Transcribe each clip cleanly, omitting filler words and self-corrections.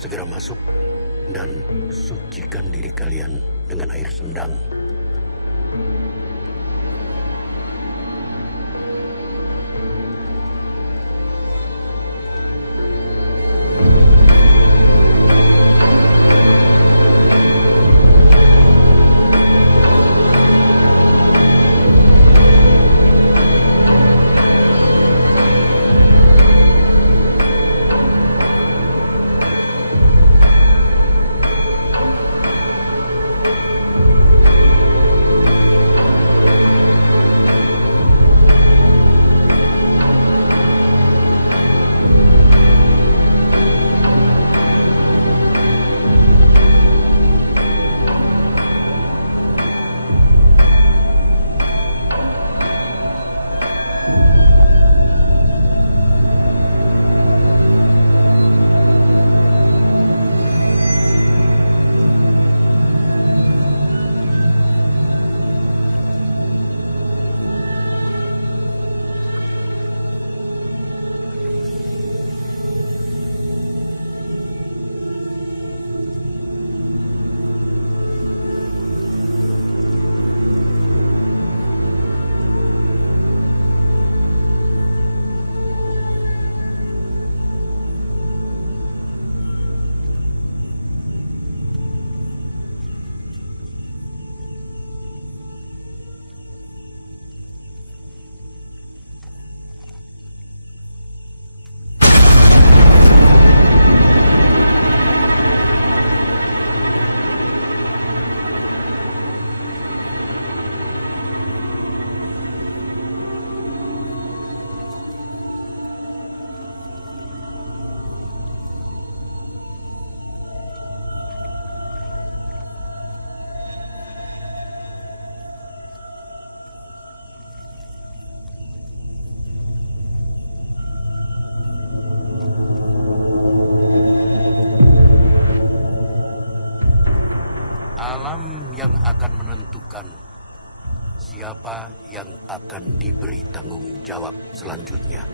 segera masuk dan sucikan diri kalian dengan air sendang. Alam yang akan menentukan siapa yang akan diberi tanggung jawab selanjutnya.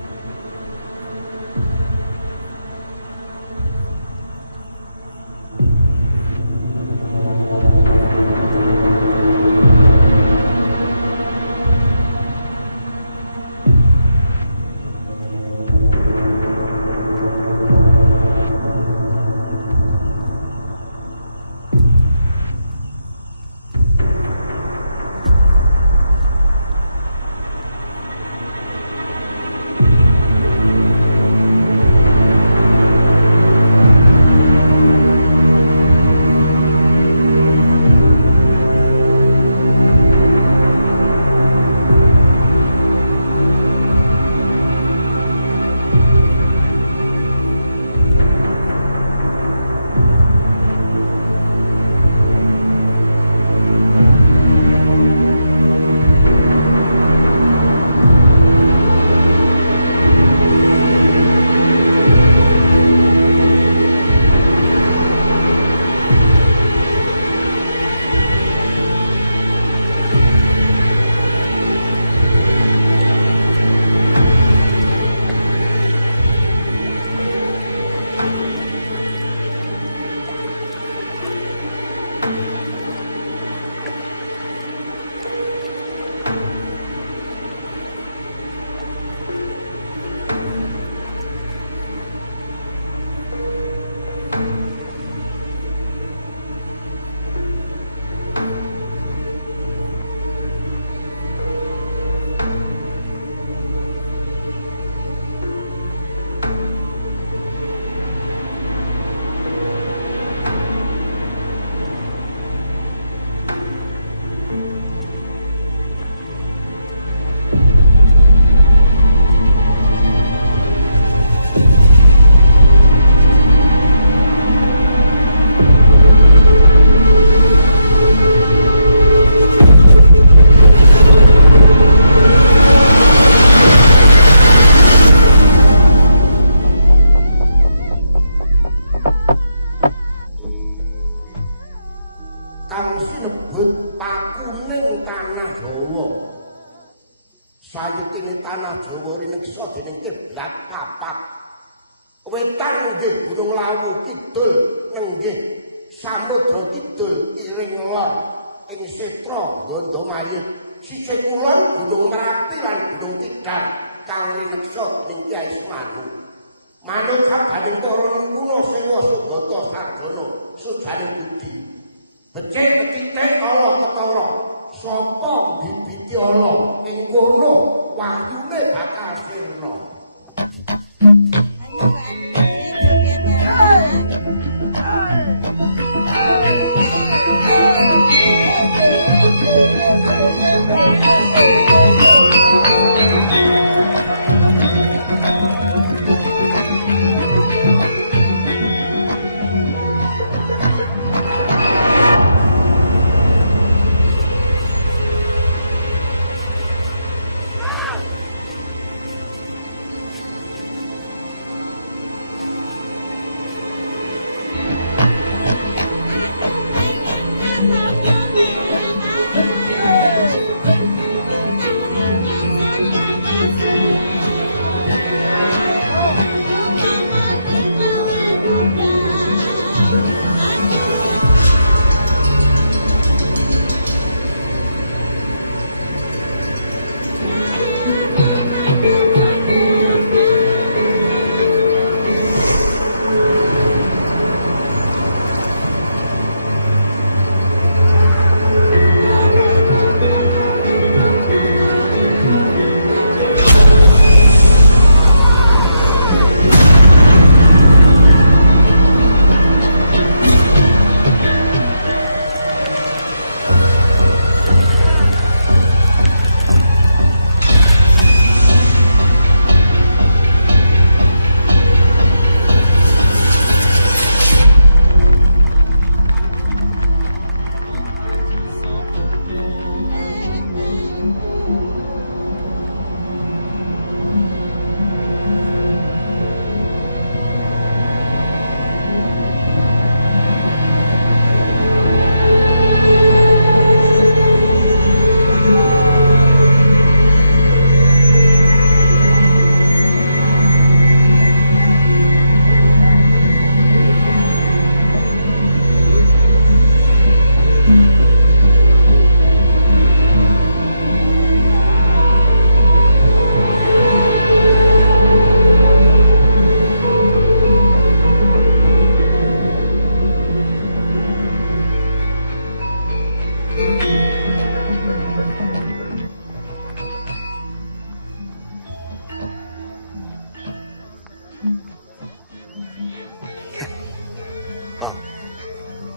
kang sinebut pakuning tanah Jawa. Sayekine tanah Jawa rineksa dening kiblat papat. Wetan nenggih Gunung Lawu, kidul nenggih Samudra Kidul, iring lor ing Setra Gondomayit, sisih kulon Gunung Merapi lan Gunung Tidar kang rineksa ning Kyai Semanu. Manut sabaning para lungguh sewa Sugata Sarjana sujaning budi. Becik-becike ala ketara, sapa bibiti ala ing kono wahyune bakal sirna.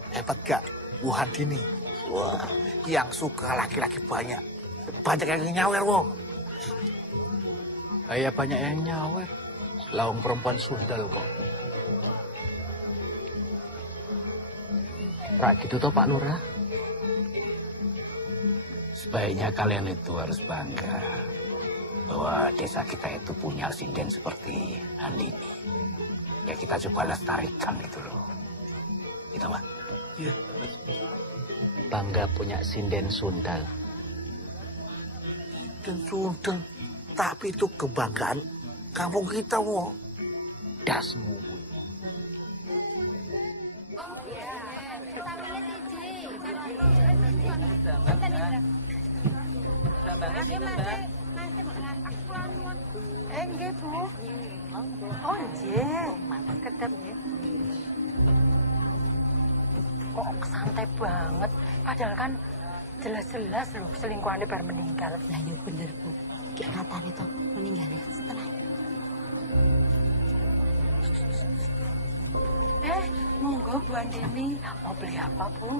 Hebat gak Wuhan gini? Wah, yang suka laki-laki banyak. Banyak yang nyawer, wong. Ayah banyak yang nyawer. Lawang perempuan sundal kok. Rak gitu toh Pak Lurah. Sebaiknya kalian itu harus bangga bahwa desa kita itu punya sinden seperti Andini. Ya kita coba lestarikan gitu loh. Gitu Pak. Iya. Bangga punya sinden sundal. Dan sundel. Tapi itu kebanggaan kampung kita, wong. Dasmu. Nggih, Bu. Oh, nggih. Kedap nggih. Kok santai banget. Padahal kan jelas-jelas loh selingkuhannya baru meninggal. Lah ya bener, Bu. Kayak katanya tuh meninggalnya setelah. Monggo Bu Andini. Mau beli apa, Bu?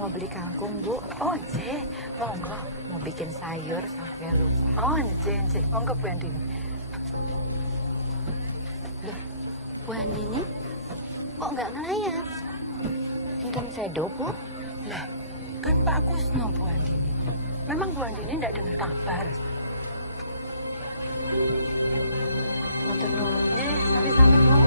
Mau beli kangkung, Bu. Oh, nggih. Monggo. Mau bikin sayur sampai lupa. Oh, nggih. Monggo Bu Andini. Loh, Bu Andini kok nggak ngelayar? Kan sedo, Bu. Lah, kan Pak Kusno Bu Andini. Memang Bu Andini enggak dengar kabar. Matur nuwun. Nggih, sami-sami Bu.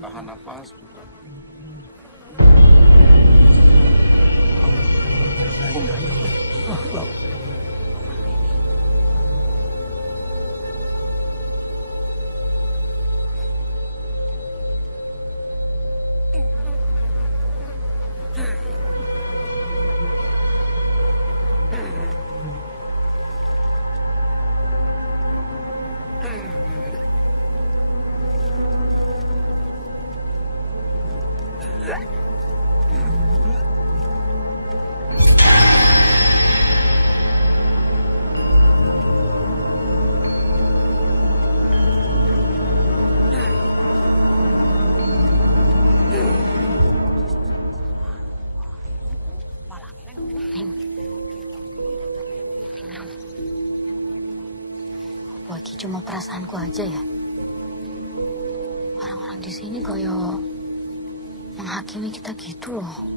Tahan napas, bukan. iki cuma perasaanku aja ya? Orang-orang di sini koyo menghakimi kita gitu loh.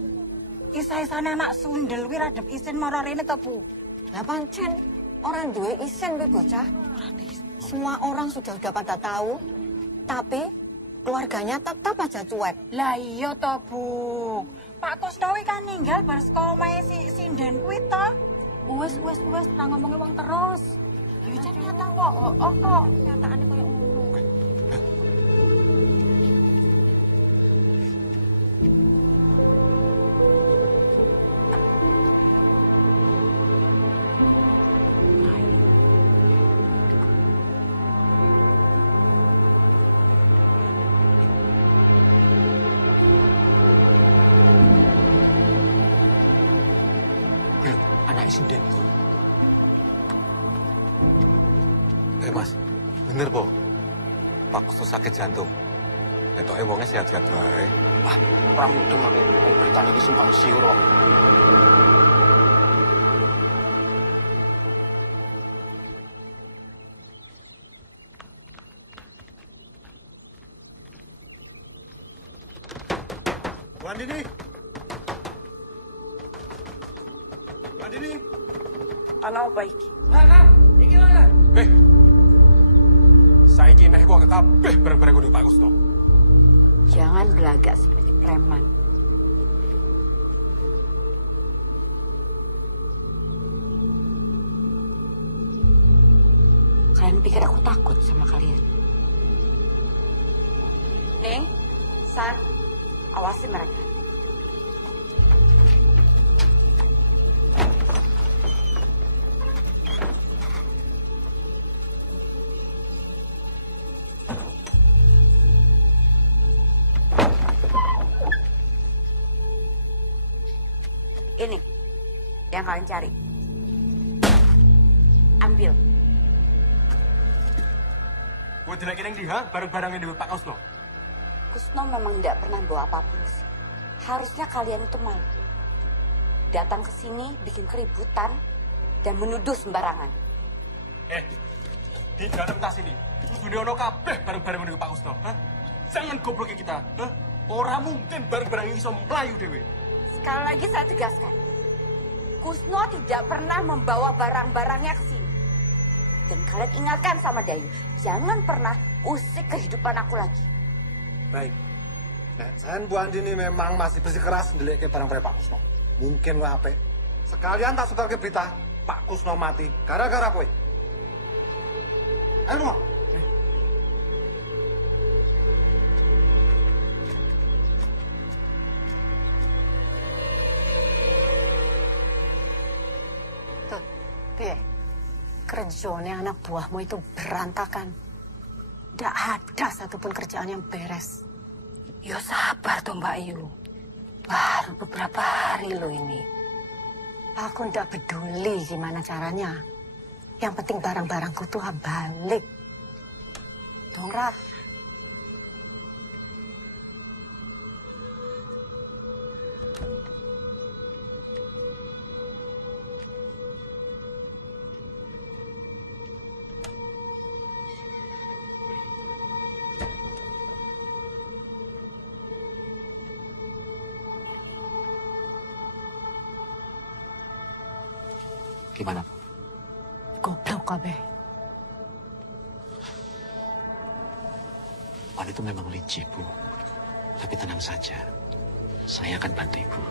Kisah-kisahnya anak sundel kuwi radep isin mara rene to, Bu. Lah pancen orang duwe isin kuwi bocah. Semua orang sudah pada tahu, tapi keluarganya tetap aja cuek. Lah iya to, Bu. Pak Kusnowi kan ninggal bar saka omahe si sinden kuwi to. Wes, ra ngomongin wong terus. Ya jan nyata kok, oh kok. Nyataane koyo ngono. Anak insiden itu. Mas, bener po. Pak Kusno sakit jantung. Netoknya wongnya sehat-sehat wae. Wah, orang mudeng aku beritanya di simpang siur kok. Bu Andini! Bu Andini! Ana apa iki? Beh! Saiki neh kok kabeh bareng-bareng kudu Pak Kusno. Jangan berlagak seperti preman. Kalian pikir aku takut sama kalian? Ning, San, awasi mereka. Ini yang kalian cari. Ambil. Gue dilagi neng dia bareng-bareng ini Pak Kusno. Kusno memang tidak pernah bawa apapun sih. Harusnya kalian itu malu. Datang ke sini bikin keributan dan menuduh sembarangan. Di dalam tas ini, kudu ono kabeh bareng-bareng ini Pak Kusno. Jangan goblokin kita. Orang mungkin bareng-bareng ini bisa melayu dewe. Sekali lagi saya tegaskan. Kusno tidak pernah membawa barang-barangnya ke sini. Dan kalian ingatkan sama Dayu, jangan pernah usik kehidupan aku lagi. Baik. Nah, saya Bu Andini memang masih bersikeras ndelik ke barang Pak Kusno. Mungkin wah ape. Sekalian tak sebar ke berita, Pak Kusno mati gara-gara kowe. Ayo, Mas. Tuh, piye? Kerjanya anak buahmu itu berantakan. Tidak ada satupun kerjaan yang beres. Ya sabar tuh Mbak Ayu. Baru beberapa hari loh ini. Aku tidak peduli gimana caranya. Yang penting barang-barangku tuh balik. Dong, Ra. Gimana? Goblok kabeh. Wan itu memang licik, Bu. Tapi tenang saja. Saya akan bantu Ibu.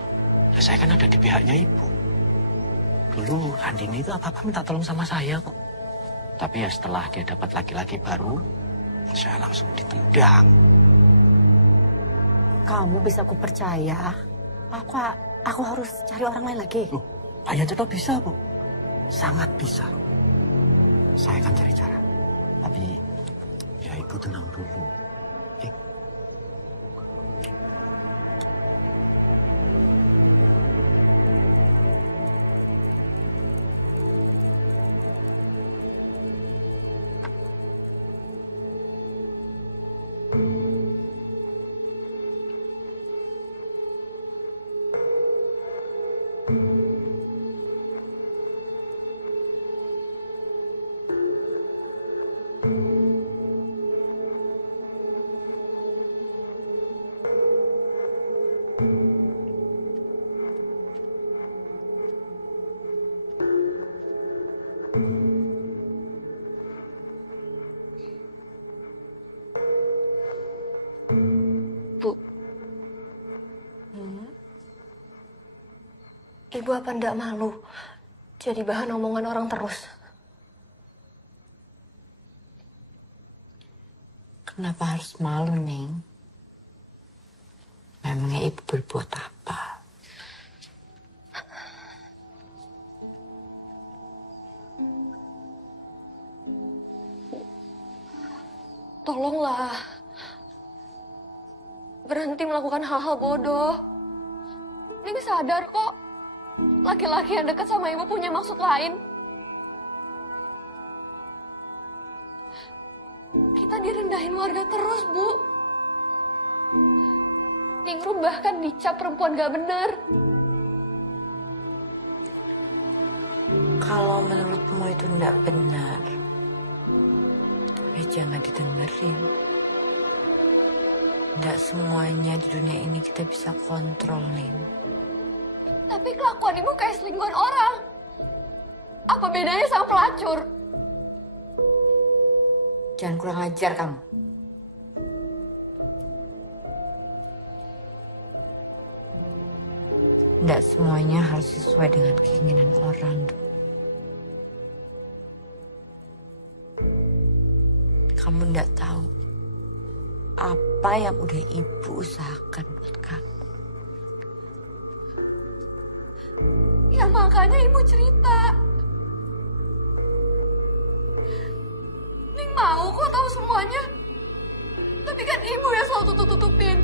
Ya, saya kan ada di pihaknya Ibu. Dulu Andini itu apa-apa minta tolong sama saya kok. Tapi ya setelah dia dapat laki-laki baru, saya langsung ditendang. Kamu bisa kupercaya. Aku harus cari orang lain lagi. Loh, Ayah Ceto bisa, Bu. Sangat bisa. Saya akan cari cara. Tapi, ya Ibu tenang dulu. Bu, Ibu apa ndak malu jadi bahan omongan orang terus? Kenapa harus malu, Neng? Memangnya Ibu berbuat apa? Tolonglah. Berhenti melakukan hal-hal bodoh. Neng sadar kok, laki-laki yang dekat sama Ibu punya maksud lain. Kita direndahin warga terus, Bu. Ningrum bahkan dicap perempuan gak bener. Kalau menurutmu itu tidak benar, ya jangan didengerin. Tidak semuanya di dunia ini kita bisa kontrol, Neng. Tapi kelakuan Ibu kayak selingkuhan orang. Apa bedanya sama pelacur? Jangan kurang ajar kamu. Tidak semuanya harus sesuai dengan keinginan orang. Kamu tidak tahu apa yang udah Ibu usahakan buat kamu. Ya makanya Ibu cerita. Ning mau kok tahu semuanya. Tapi kan Ibu yang selalu tutup-tutupin.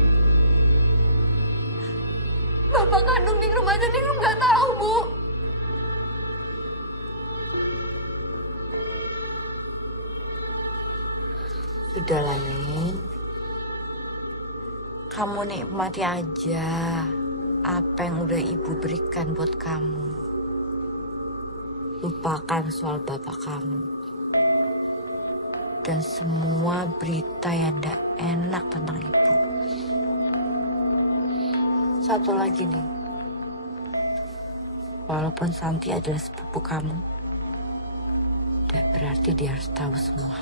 Bapak kandung Ningrum aja Ningrum gak tahu, Bu. Sudahlah, Neng. Kamu nikmati aja apa yang udah Ibu berikan buat kamu. Lupakan soal bapak kamu. Dan semua berita yang tidak enak tentang Ibu. Satu lagi nih. Walaupun Santi adalah sepupu kamu, tidak berarti dia harus tahu semua.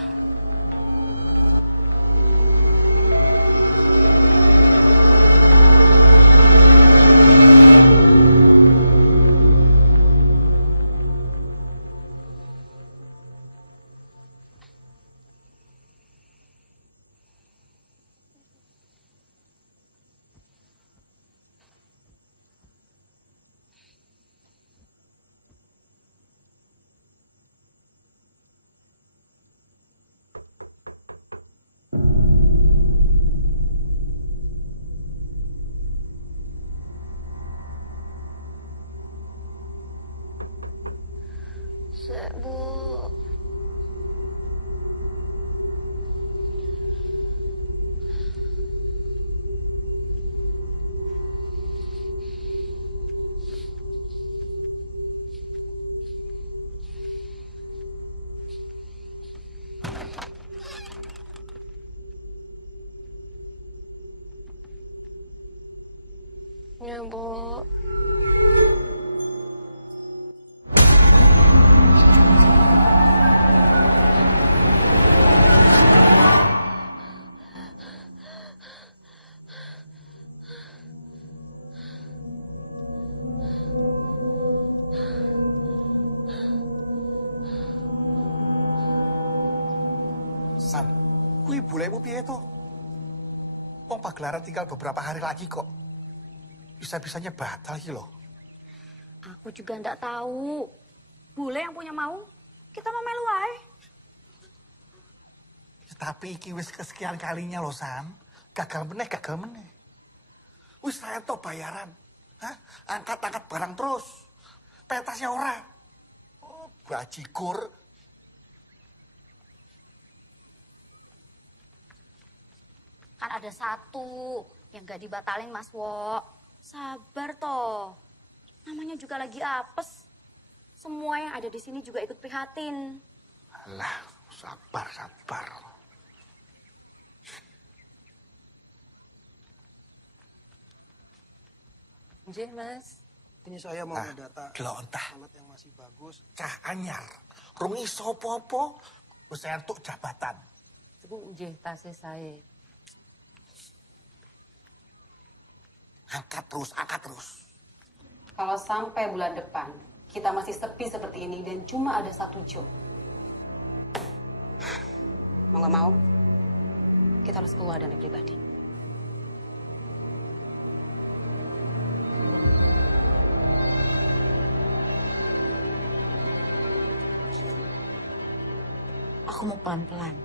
Bu. Ya, Bu. San, kui bolehmu piye to? Wong pagelaran tinggal beberapa hari lagi kok. Bisa-bisanya batal iki loh. Aku juga ndak tahu. Bule yang punya mau, kita mau melu ae. Ya, tapi iki wis kesekian kalinya loh, San. Gagal meneh. Wis saya to bayaran. Hah? Angkat-angkat barang terus. Pentasnya ora. Oh, bajigur. Kan ada satu yang gak dibatalin, Mas Wo. Sabar toh. Namanya juga lagi apes. Semua yang ada di sini juga ikut prihatin. Alah, sabar. Nggih, Mas. Ini saya mau ngedata Glontah. alat yang masih bagus. Cah anyar. Rung iso apa-apa. Wis entuk jabatan. Iku nggih tasih saya. Angkat terus. Kalau sampai bulan depan kita masih sepi seperti ini dan cuma ada 1 job. Mau nggak mau, kita harus keluar dana pribadi. Aku mau pelan-pelan.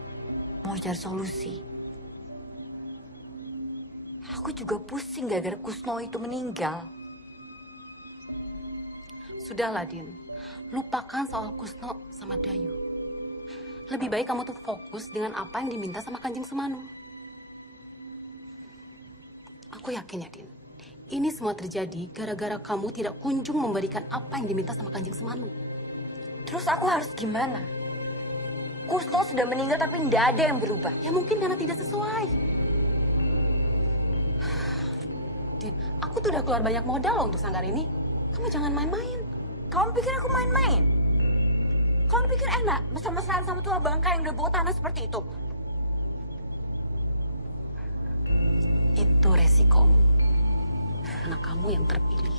Mau cari solusi. Aku juga pusing gara-gara Kusno itu meninggal. Sudahlah, Din. Lupakan soal Kusno sama Dayu. Lebih baik kamu tuh fokus dengan apa yang diminta sama Kanjeng Semanu. Aku yakin ya, Din. Ini semua terjadi gara-gara kamu tidak kunjung memberikan apa yang diminta sama Kanjeng Semanu. Terus aku harus gimana? Kusno sudah meninggal tapi tidak ada yang berubah. Ya mungkin karena tidak sesuai. Din, aku tuh udah keluar banyak modal loh untuk sanggar ini. Kamu jangan main-main. Kamu pikir aku main-main? Kamu pikir enak mesra-mesraan sama tua bangka yang udah bawa tanah seperti itu? Itu resikomu. Anak kamu yang terpilih.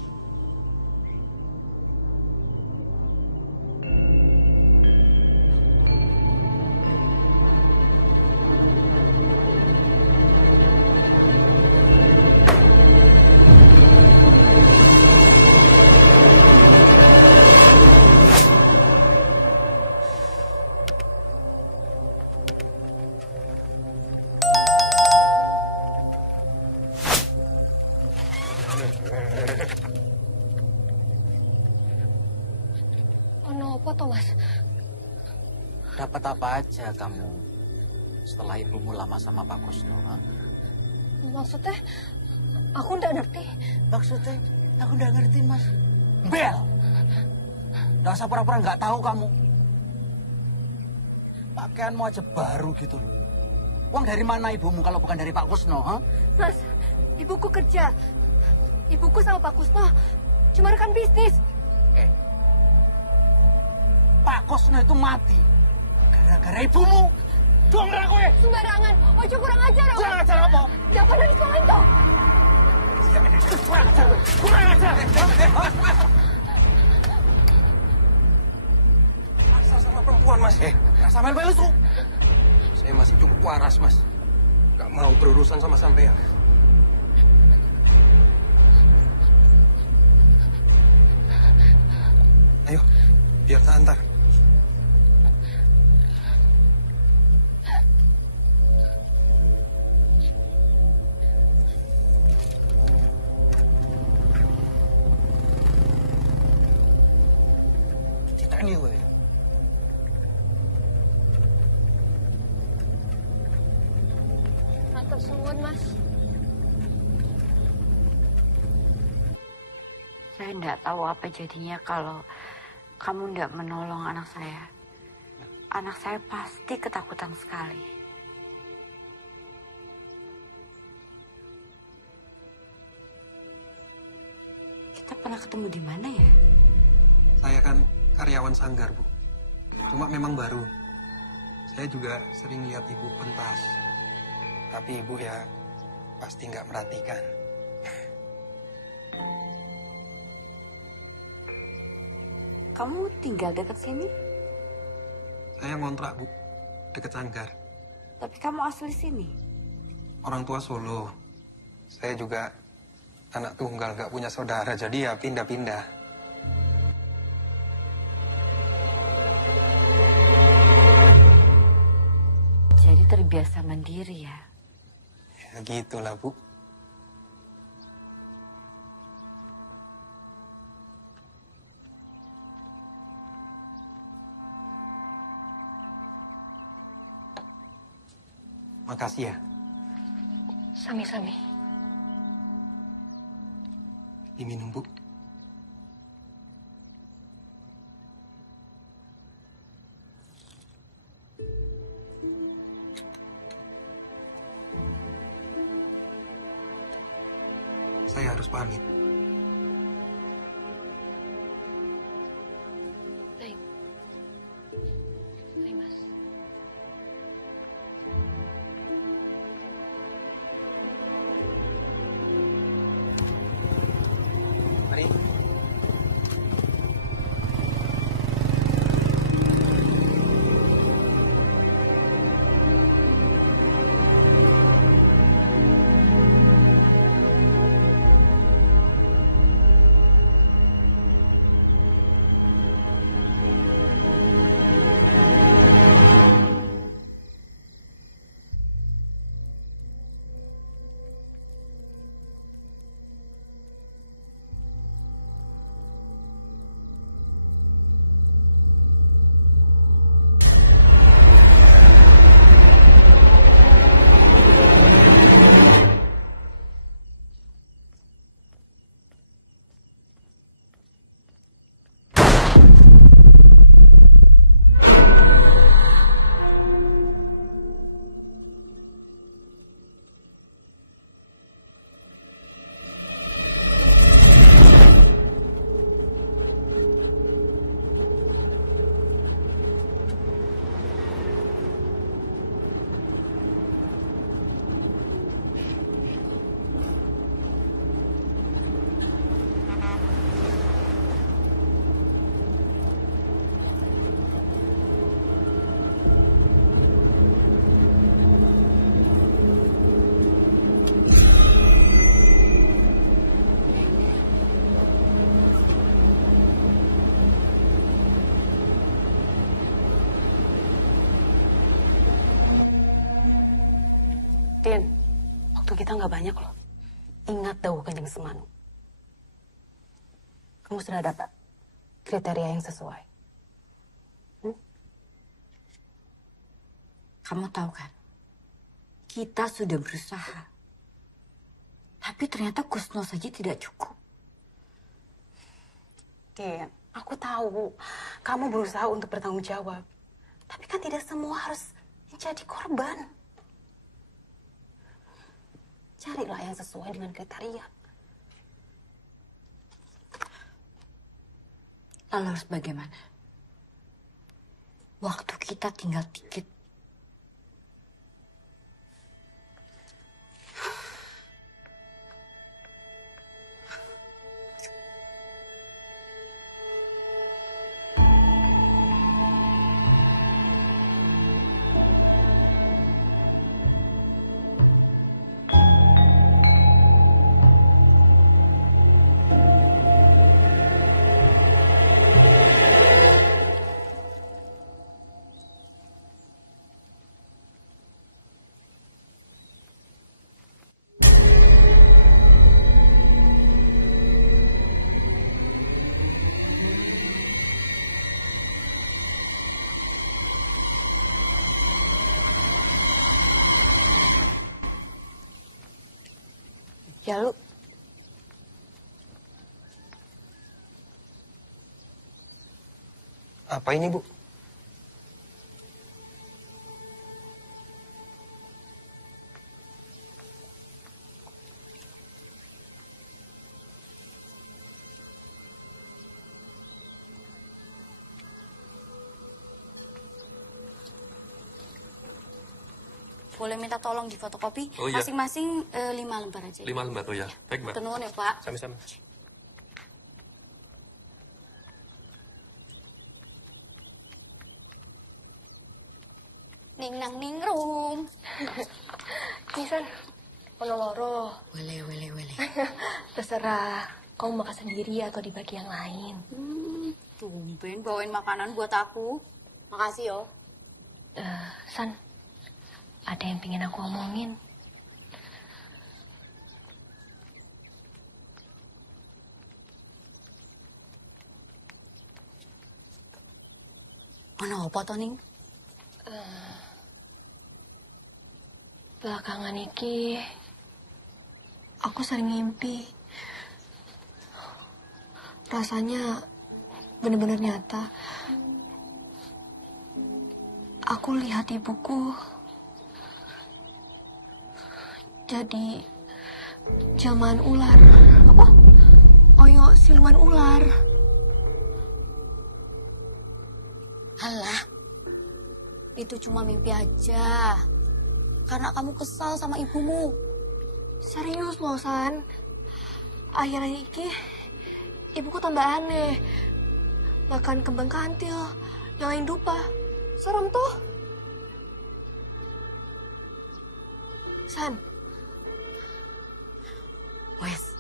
Ono apa toh, Mas? Dapat apa aja kamu setelah ibumu lama sama Pak Kusno? Ha? Maksudnya, aku nggak ngerti. Maksudnya, aku nggak ngerti, Mas. Bel! Nggak usah pura-pura nggak tahu kamu. Pakaianmu aja baru gitu loh. Uang dari mana ibumu kalau bukan dari Pak Kusno? Ha? Mas, ibuku kerja. Ibuku sama Pak Kusno cuma rekan bisnis. Pak Kusno itu mati gara-gara ibumu. Dong ra kowe. Sembarangan, ojo kurang ajar. Kurang ajar apa? Dapat dari sekolah itu. Kurang ajar. Asal sama perempuan, Mas. Rasa mel-mel itu. Saya masih cukup waras, Mas. Gak mau berurusan sama sampean. Ayo, biar tak antar. Kita ini gue. Matur suwun, Mas. Saya tidak tahu apa jadinya kalau kamu tidak menolong anak saya. Anak saya pasti ketakutan sekali. Kita pernah ketemu di mana ya? Saya kan karyawan sanggar, Bu. Cuma memang baru. Saya juga sering lihat ibu pentas. Tapi ibu ya pasti nggak merhatikan. Kamu tinggal dekat sini? Saya ngontrak, Bu. Dekat sanggar. Tapi kamu asli sini? Orang tua Solo. Saya juga anak tunggal, nggak punya saudara. Jadi ya pindah-pindah. Jadi terbiasa mandiri ya? Ya gitulah, Bu. Makasih ya. Sami-sami. Diminum, Bu. Saya harus pamit. Din, waktu kita nggak banyak loh. Ingat dawuh Kanjeng Semanu. Kamu sudah dapat kriteria yang sesuai. Kamu tahu kan, kita sudah berusaha. Tapi ternyata Kusno saja tidak cukup. Din, aku tahu kamu berusaha untuk bertanggung jawab. Tapi kan tidak semua harus menjadi korban. Carilah yang sesuai dengan kriteria. Lalu harus bagaimana? Waktu kita tinggal dikit. Ya lu. Apa ini, Bu? Boleh minta tolong di fotokopi Oh, iya. masing-masing 5 lembar aja. 5 lembar, oh ya. Baik, Mbak. Tenun ya, Pak. Sami-sami. Ning nang ning rum. Nisan, ono loro. Wele. Terserah, kamu makan sendiri atau dibagi yang lain. Tumben bawain makanan buat aku. Makasih yo. San, ada yang pengen aku omongin. Mana apa toh, Ning? Belakangan iki, aku sering ngimpi. Rasanya bener-bener nyata. Aku lihat ibuku jadi jelmaan ular. Apa? Oyo siluman ular. Alah, itu cuma mimpi aja. Karena kamu kesal sama ibumu. Serius loh, San. Akhir-akhir ini, ibuku tambah aneh. Makan kembang kantil, nyalain dupa. Serem tuh. San. Wes,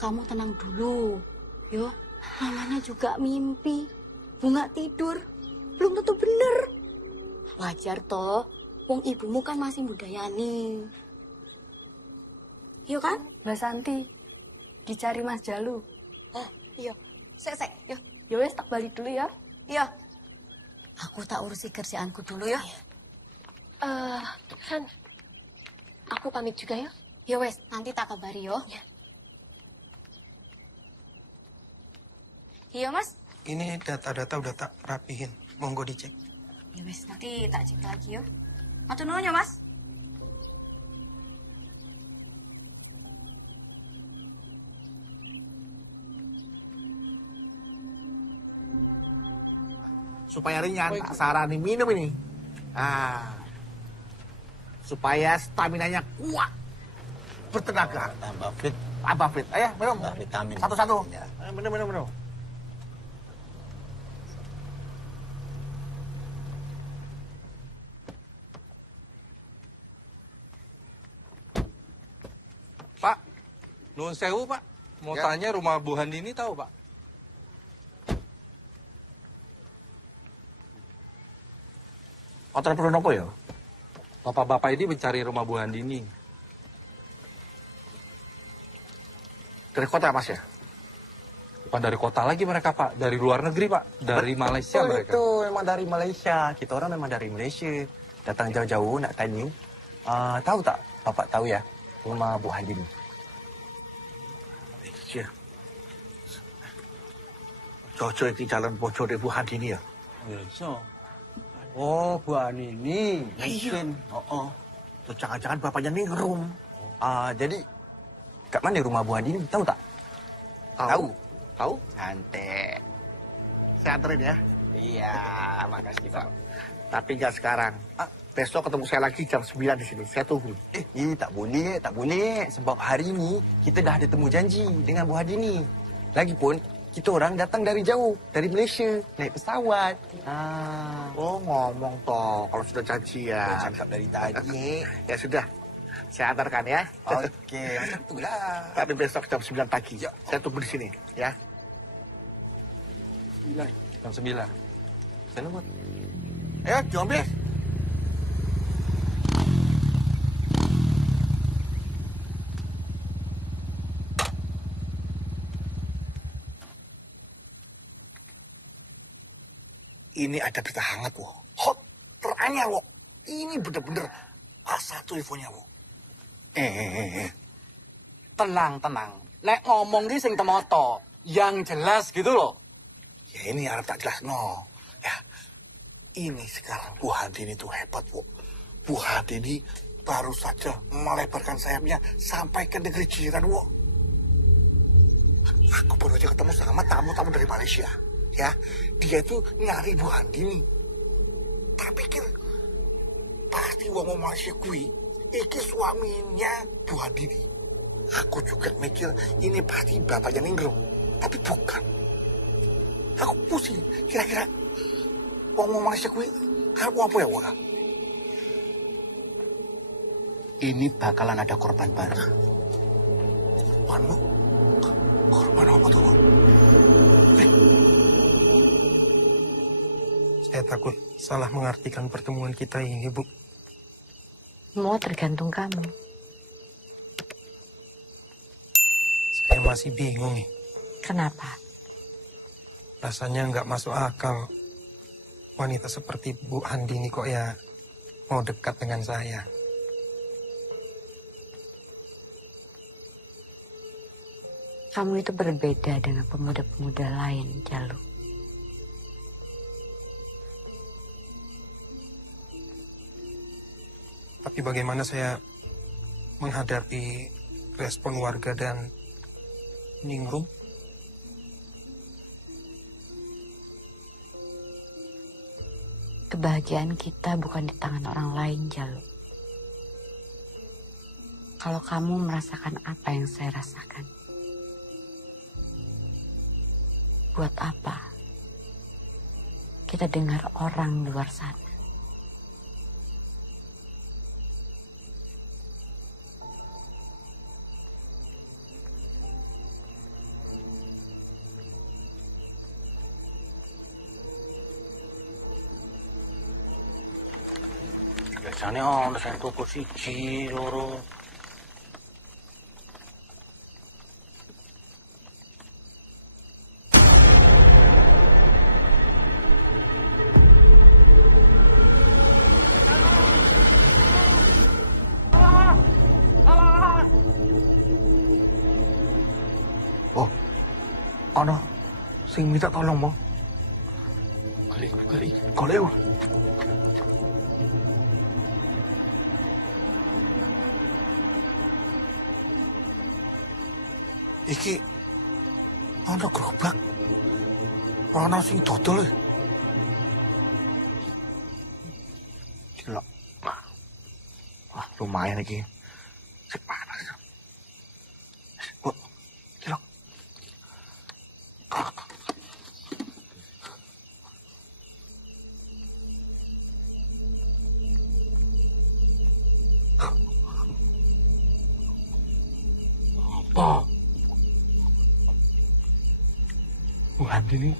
kamu tenang dulu. Yo, namanya juga mimpi. Bunga tidur, belum tentu bener. Wajar toh, wong ibumu kan masih budayani. Iya kan? Mbak Santi, dicari Mas Jalu. Iya. Sek, yo. Ya wes, tak balik dulu ya. Iya. Aku tak urusi kerjaanku dulu ya. San, aku pamit juga ya. Ya wes, nanti tak kabari yo. Ya. Iya, Mas. Ini data-data udah tak rapihin. Monggo dicek. Ya wes, nanti tak cek lagi yo. Matur nuwun ya, Mas. Supaya ringan, tak sarani minum ini. Supaya stamina-nya kuat, bertenaga. Tambah fit. Tambah fit. Ayo, minum. Tambah vitamin. Satu-satu. Ya. Minum. Pak, nuwun sewu, Pak. Mau Ya. tanya rumah Bu Handini tahu, Pak? Kotor perlu nopo ya? Bapak-bapak ini mencari rumah Bu Handini. Dari kota Mas ya? Bukan dari kota lagi mereka, Pak. Dari luar negeri, Pak. Dari Malaysia mereka. Itu memang dari Malaysia. Kita orang memang dari Malaysia. Datang jauh-jauh nak tanya. Tahu tak? Bapak tahu ya? Rumah Bu Handini. Iya. Cocok di jalan bocor di Bu Handini ya? Iya. Oh, Bu Handini. Iya. Tuh jangan-jangan bapaknya ningrum. Jadi, kat mana rumah Bu Handini? Tahu tak? Tahu. Tahu? Santai. Saya anterin ya. Iya, makasih Pak. Tapi nggak sekarang. Besok ketemu saya lagi jam 9 di sini. Saya tunggu. Tak boleh, tak boleh. Sebab hari ini kita dah ada temu janji dengan Bu Handini. Lagipun, kita orang datang dari jauh, dari Malaysia, naik pesawat. Oh, ngomong toh, kalau sudah janji ya. Cakap dari tadi. Ya sudah, saya antarkan ya. Oke, itulah. Tapi besok jam 9 pagi. Saya tunggu di sini, ya. Jam 9. Saya nunggu. Ayo, jom bis. Ini ada berita hangat, wo. Hot, teranyar, wo. Ini bener-bener A1 infonya, wo. Tenang. Nek ngomong ki sing temoto, yang jelas gitu loh. Ya ini harap tak jelas, no. Ya, ini sekarang Bu Handini itu hebat, wo. Bu Handini baru saja melebarkan sayapnya sampai ke negeri jiran, wo. Aku baru aja ketemu sama tamu-tamu dari Malaysia. Ya, dia itu nyari Bu Handini. Tak pikir pasti wong Malaysia kui iki suaminya Bu Handini. Aku juga mikir ini pasti bapaknya Ningrum, tapi bukan. Aku pusing. Kira-kira wong Malaysia kui karep apa ya, wong? Ini bakalan ada korban baru. Korban, Bu? Korban apa tuh, Bu? Saya takut salah mengartikan pertemuan kita ini, Bu. Semua tergantung kamu. Saya masih bingung nih. Kenapa? Rasanya nggak masuk akal. Wanita seperti Bu Handini kok ya mau dekat dengan saya. Kamu itu berbeda dengan pemuda-pemuda lain, Jalu. Tapi bagaimana saya menghadapi respon warga dan Ningrum? Kebahagiaan kita bukan di tangan orang lain, Jalu. Kalau kamu merasakan apa yang saya rasakan, buat apa kita dengar orang luar sana? Biasanya ono sing tuku siji, loro. Oh, ono sing minta tolong, Bang. Golek. Iki ana gerobak. Ana sing dodol. Gila. Wah, lumayan iki. Cek mana sih? Oh, gila. Apa? Bu Handini.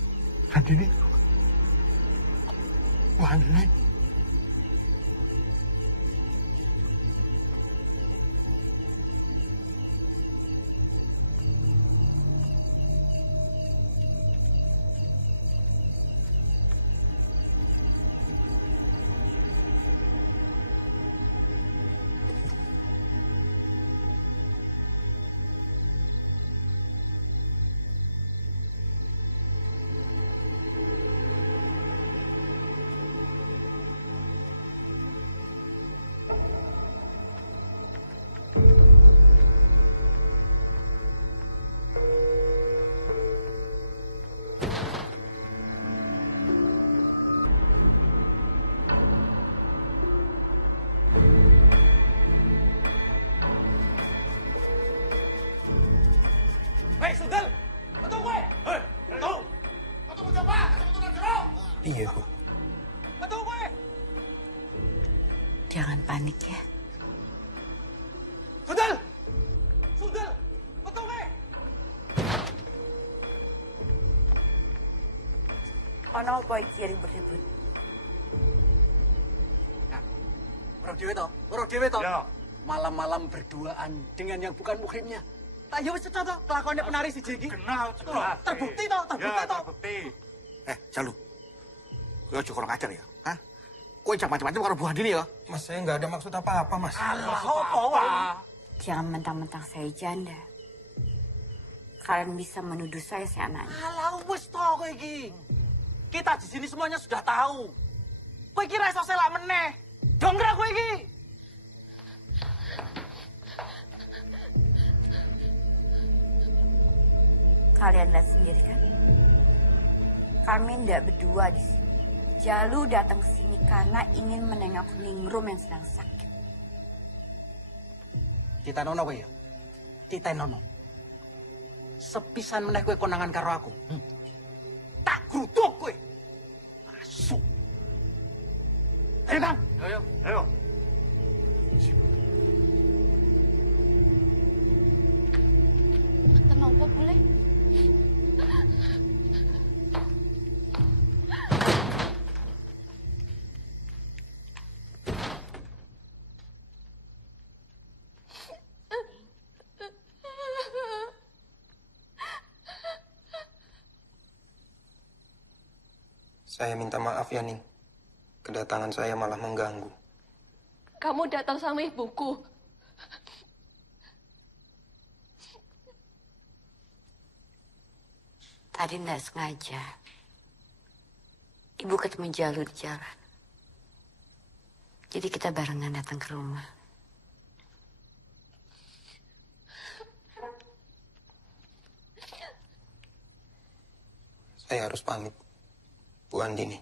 Bu Handini. Sundel, metu kowe. Hei, metu. Metu coba, metu nang jero. Iya, Bu. Metu kowe. Jangan panik ya. Sundel. Sundel, metu kowe. Ono apa iki ribut-ribut? Orang dewe toh. Malam-malam berduaan dengan yang bukan muhrimnya. Tak ya wis cetha toh kelakuannya penari si Jeki. Kenal, Terbukti toh, terbukti. Jalu. Kowe aja kurang ajar ya. Hah? Kowe jangan macam-macam karo Bu Andini ya. Mas, saya nggak ada maksud apa-apa, Mas. Alah, apa? Jangan mentang-mentang saya janda. Kalian bisa menuduh saya seenaknya. Alah wis toh kowe iki. Kita di sini semuanya sudah tahu. Kowe kira iso selak meneh. Dongkrak kowe iki. Kalian lihat sendiri kan? Kami tidak berdua di sini. Jalu datang ke sini karena ingin menengok Ningrum yang sedang sakit. Kita nono kowe ya. Kita nono. Sepisan meneh kowe konangan karo aku. Tak gruduk kowe. Masuk. Ayo, Kang. Ayo. Kenapa boleh? Saya minta maaf ya, Ning. Kedatangan saya malah mengganggu. Kamu datang sama ibuku. Tadi tidak sengaja. Ibu ketemu Jalu di jalan. Jadi kita barengan datang ke rumah. Saya harus pamit, Bu Andini.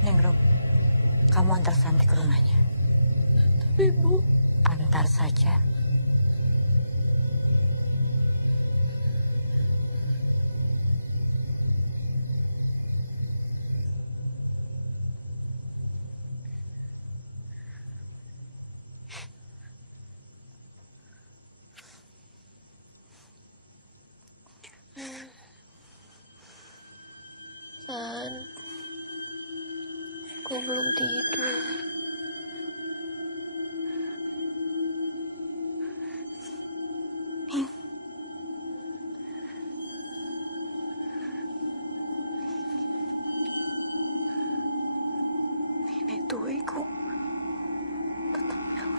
Ningrum, kamu antar Santi ke rumahnya. Tapi Bu, antar saja. San, aku belum tidur.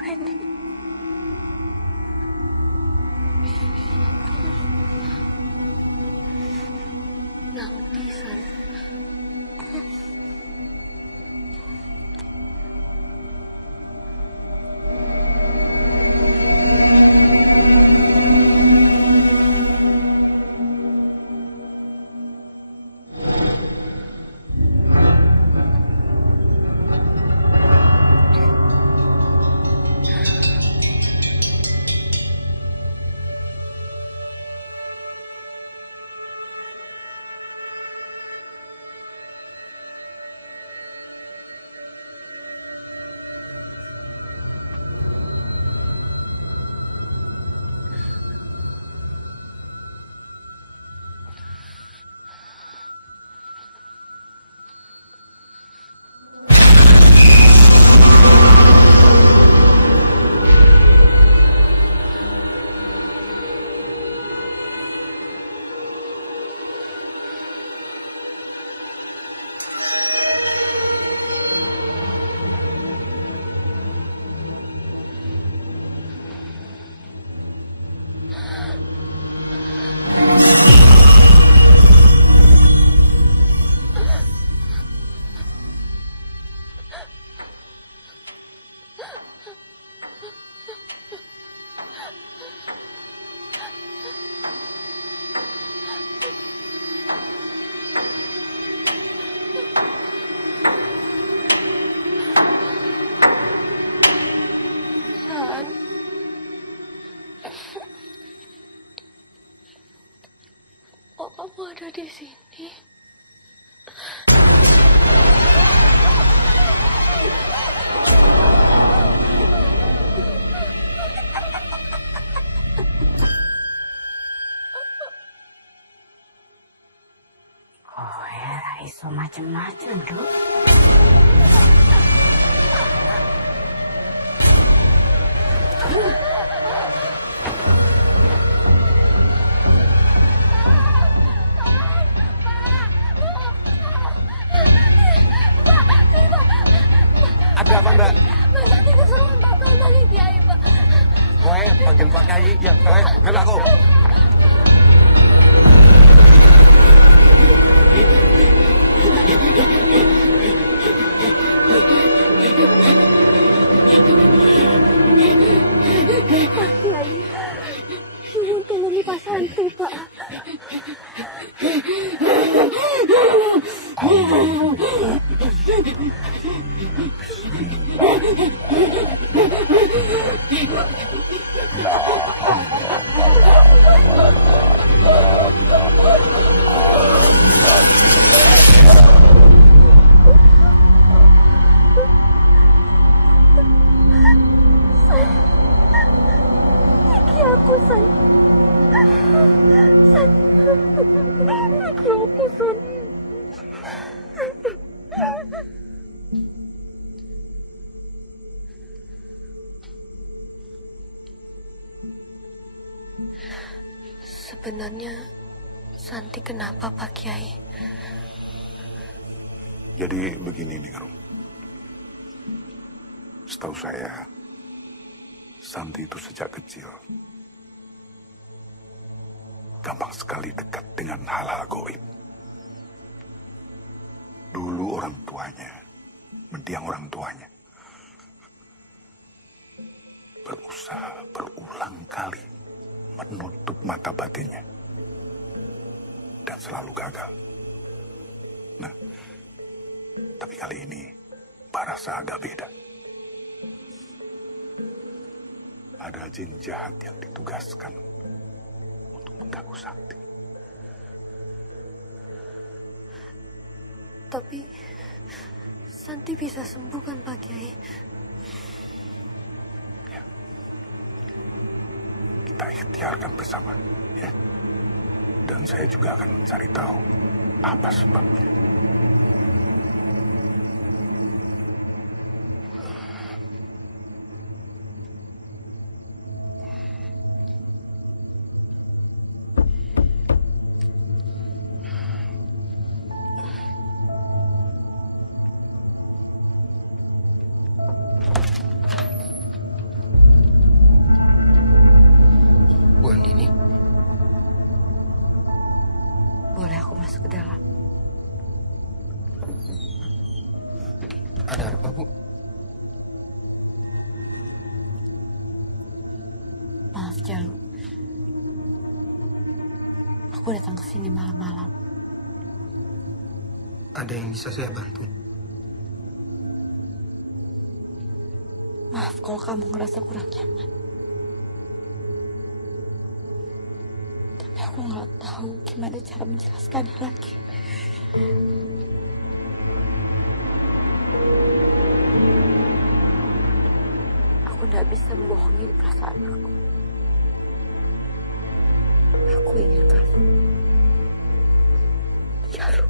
Randy. Ngerti, San. San. Kok kamu ada di sini? Oh ya, iso macem-macem, Dok. Ada apa, Mbak? Mbak Santi kesurupan Pak Bambang Kiai, Pak. Kowe panggil Pak Kiai. Ya, kowe melu aku. Pak Kiai, nyuwun tulungi Pak Santi, Pak. Iki aku, San. San. Iki aku, San. Sebenarnya Santi kenapa, Pak Kiai? Jadi begini nih, Rum. Setahu saya, Santi itu sejak kecil gampang sekali dekat dengan hal-hal goib. Dulu orang tuanya, mendiang orang tuanya, berusaha berulang kali menutup mata batinnya dan selalu gagal. Nah, tapi kali ini Pak rasa agak beda. Ada jin jahat yang ditugaskan untuk mengganggu Sakti. Tapi Santi bisa sembuh kan, Pak Kiai? Kita ikhtiarkan bersama, ya. Dan saya juga akan mencari tahu apa sebabnya. Maaf, Jalu. Aku datang ke sini malam-malam. Ada yang bisa saya bantu? Maaf kalau kamu ngerasa kurang nyaman. Tapi aku nggak tahu gimana cara menjelaskannya lagi. Aku nggak bisa membohongi perasaan aku. Aku ingin kamu. Jalu.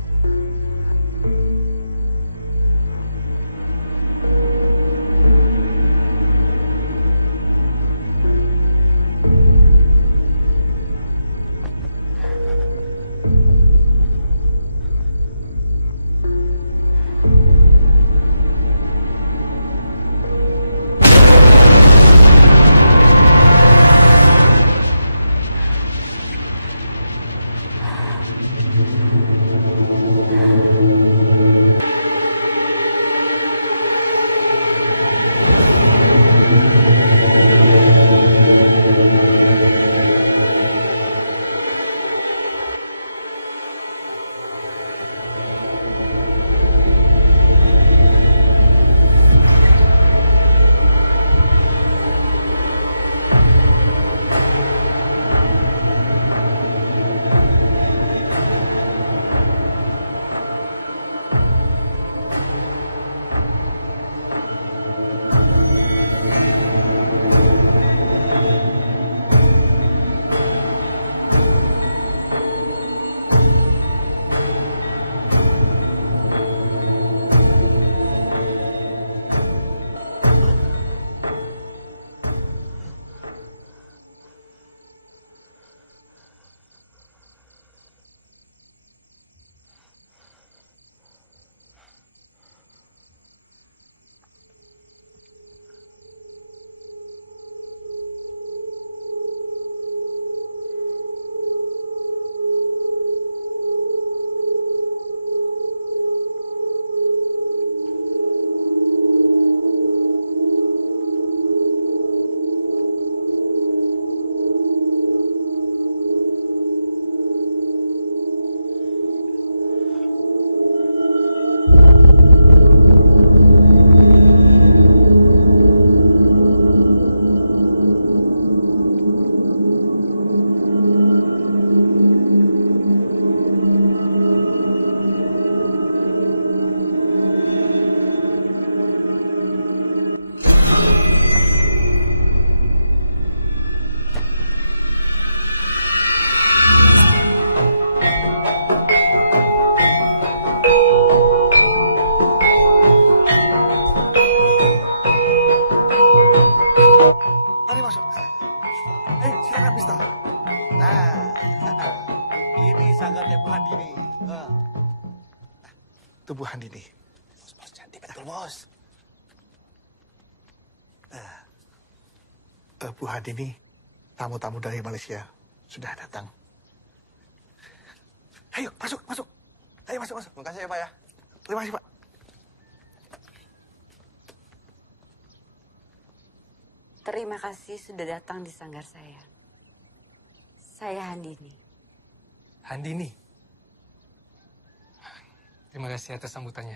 Bu Handini. Bos, cantik betul, Bos. Bu Handini, tamu-tamu dari Malaysia sudah datang. Ayo, masuk. Ayo, masuk. Terima kasih ya, Pak ya. Terima kasih, Pak. Terima kasih sudah datang di sanggar saya. Saya Handini. Handini. Terima kasih atas sambutannya.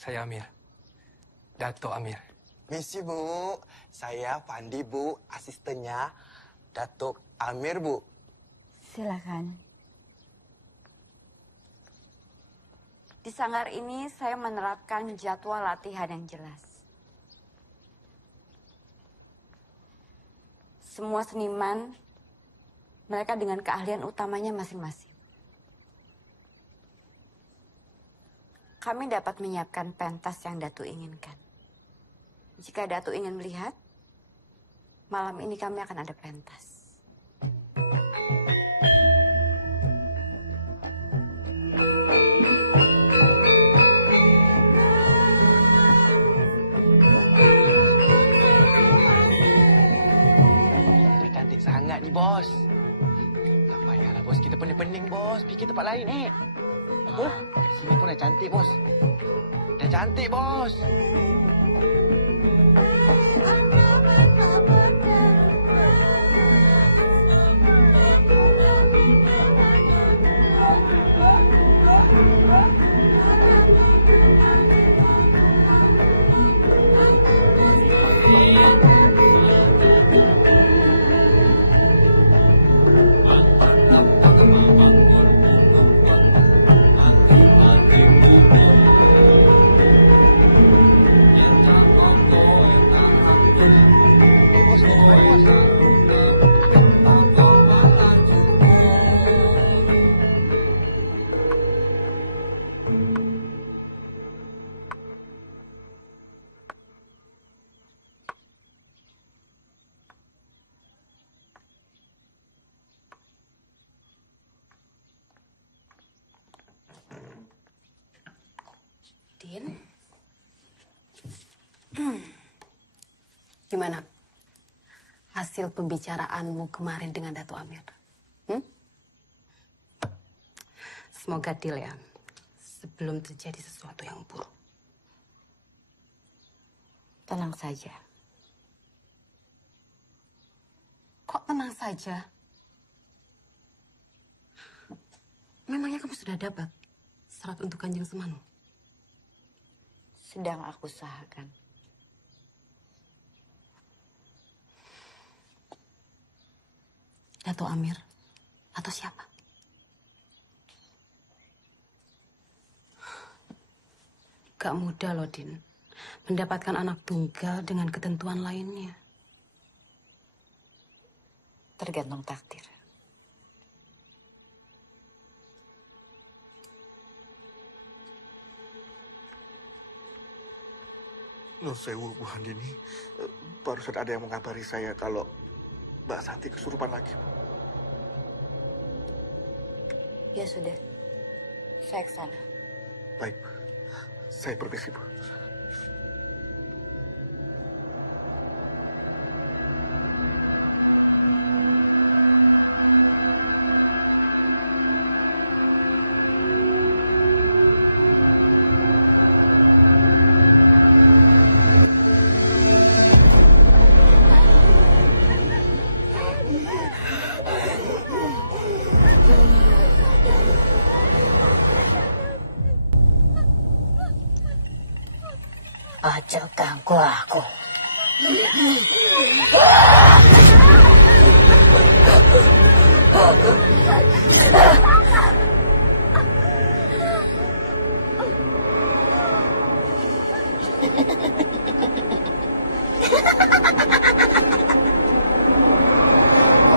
Saya Amir. Dato' Amir. Misi, Bu. Saya Pandi, Bu. Asistennya Datuk Amir, Bu. Silakan. Di sanggar ini saya menerapkan jadwal latihan yang jelas. Semua seniman, mereka dengan keahlian utamanya masing-masing. Kami dapat menyiapkan pentas yang Datu inginkan. Jika Datu ingin melihat, malam ini kami akan ada pentas. Cantik sangat ni, Bos. Tak payahlah, Bos. Kita pening-pening, Bos. Fikir tempat lain, Apa? Kat sini pun dah cantik, Bos. Dah cantik, Bos. Din, gimana hasil pembicaraanmu kemarin dengan Dato Amir? Semoga deal ya, sebelum terjadi sesuatu yang buruk. Tenang saja. Kok tenang saja? Memangnya kamu sudah dapat syarat untuk Kanjeng Semanu? Sedang aku usahakan. Dato Amir atau siapa? Gak mudah loh, Din. Mendapatkan anak tunggal dengan ketentuan lainnya. Tergantung takdir. Nuh sewu, Bu Handini. Barusan ada yang mengabari saya kalau Mbak Santi kesurupan lagi, Bu. Ya sudah, saya ke sana. Baik, Bu. Saya permisi, Bu. Ojo ganggu aku.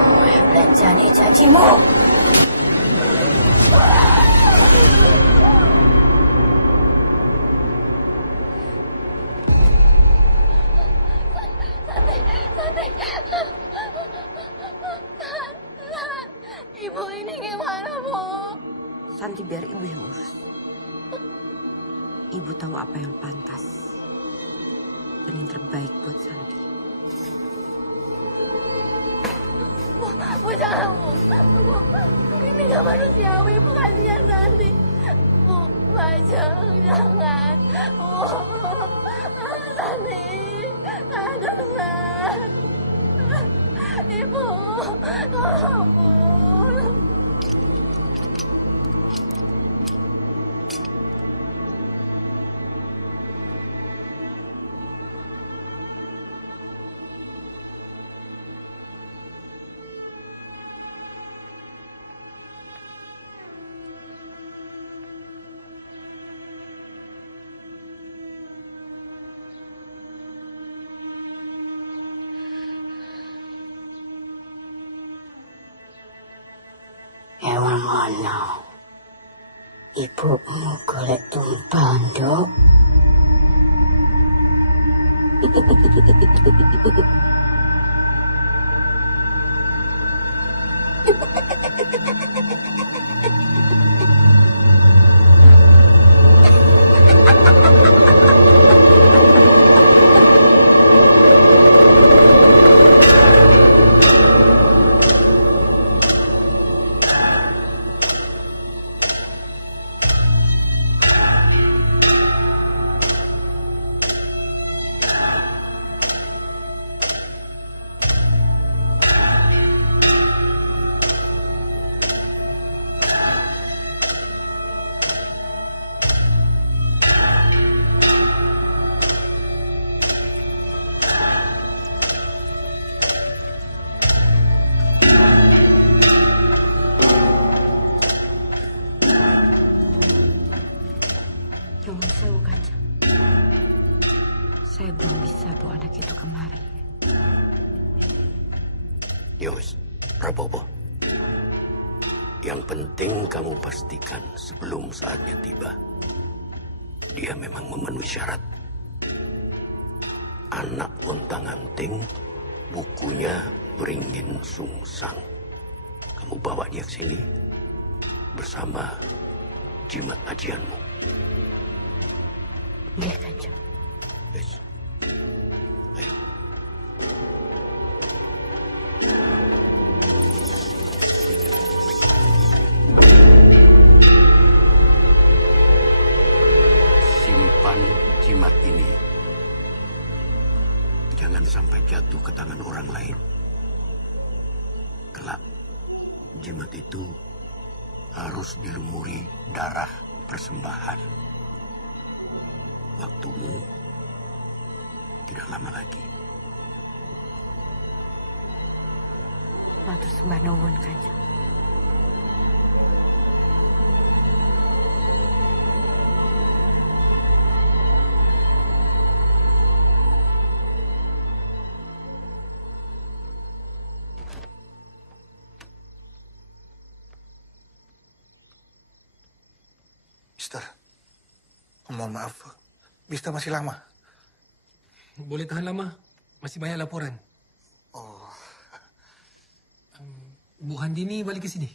Gue belanjani janjimu. Ibu ini gimana, Bu? Santi biar ibu yang urus. Ibu tahu apa yang pantas dan yang terbaik buat Santi. Bu jangan, Bu. Ini gak manusiawi, Bu, kasihan Santi. Bu, jangan. Bu, Santi, aduh, San. Ibu, tolong, Bu. Ewan mana? Ibumu golek tumpang, Dok. Nyuwun sewu, Kanjeng. Saya belum bisa bawa anak itu kemari. Yos, Prabowo. Yang penting kamu pastikan sebelum saatnya tiba, dia memang memenuhi syarat. Anak Bontang-Anting, bukunya Beringin Sungsang. Kamu bawa dia ke sini bersama jimat ajianmu. Nggih, Kanjeng. Yes. Simpan jimat ini. Jangan sampai jatuh ke tangan orang lain. Kelak, jimat itu harus dilumuri darah persembahan. Waktumu tidak lama lagi. Matur sembah nuwun, Kanjeng. Mister, mohon maaf. Mister masih lama. Boleh tahan lama. Masih banyak laporan. Oh. Bu Handini balik ke sini.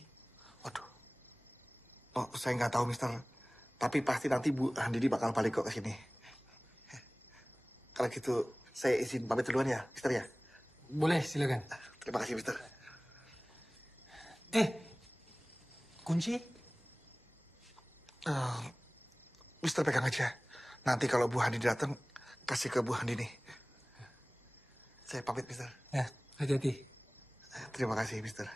Oh, saya nggak tahu, Mister. Tapi pasti nanti Bu Handini bakal balik kok ke sini. Kalau gitu, saya izin pamit duluan ya, Mister ya. Boleh, silakan. Terima kasih, Mister. Kunci? Mister pegang aja. Nanti kalau Bu Handini datang, kasih ke Bu Handini. Saya pamit, Mister. Ya, hati-hati. Terima kasih, Mister.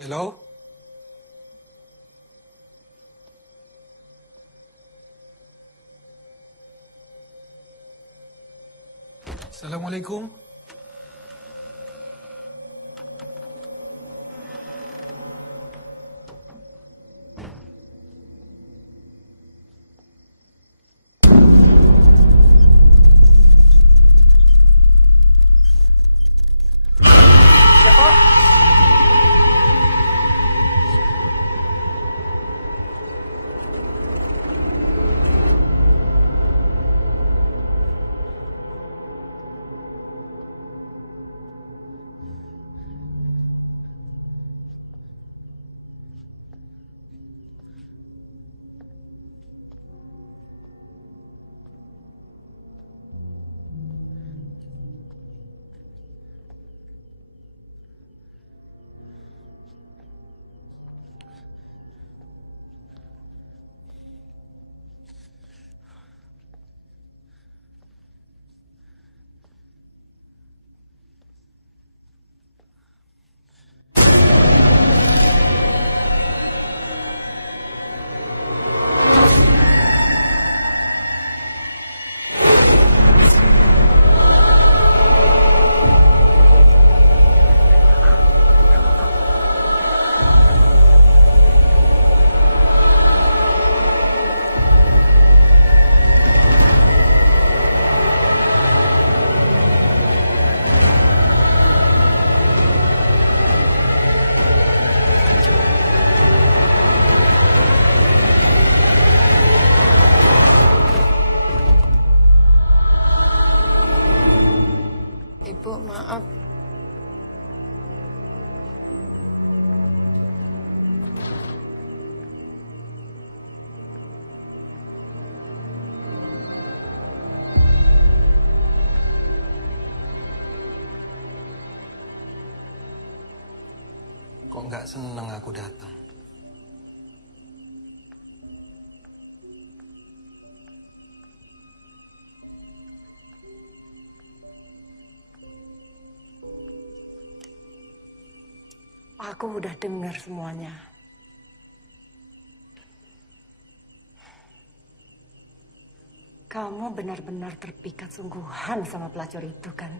Hello? Assalamualaikum. Ibu, maaf. Kok nggak seneng aku datang? Aku udah dengar semuanya. Kamu benar-benar terpikat sungguhan sama pelacur itu, kan?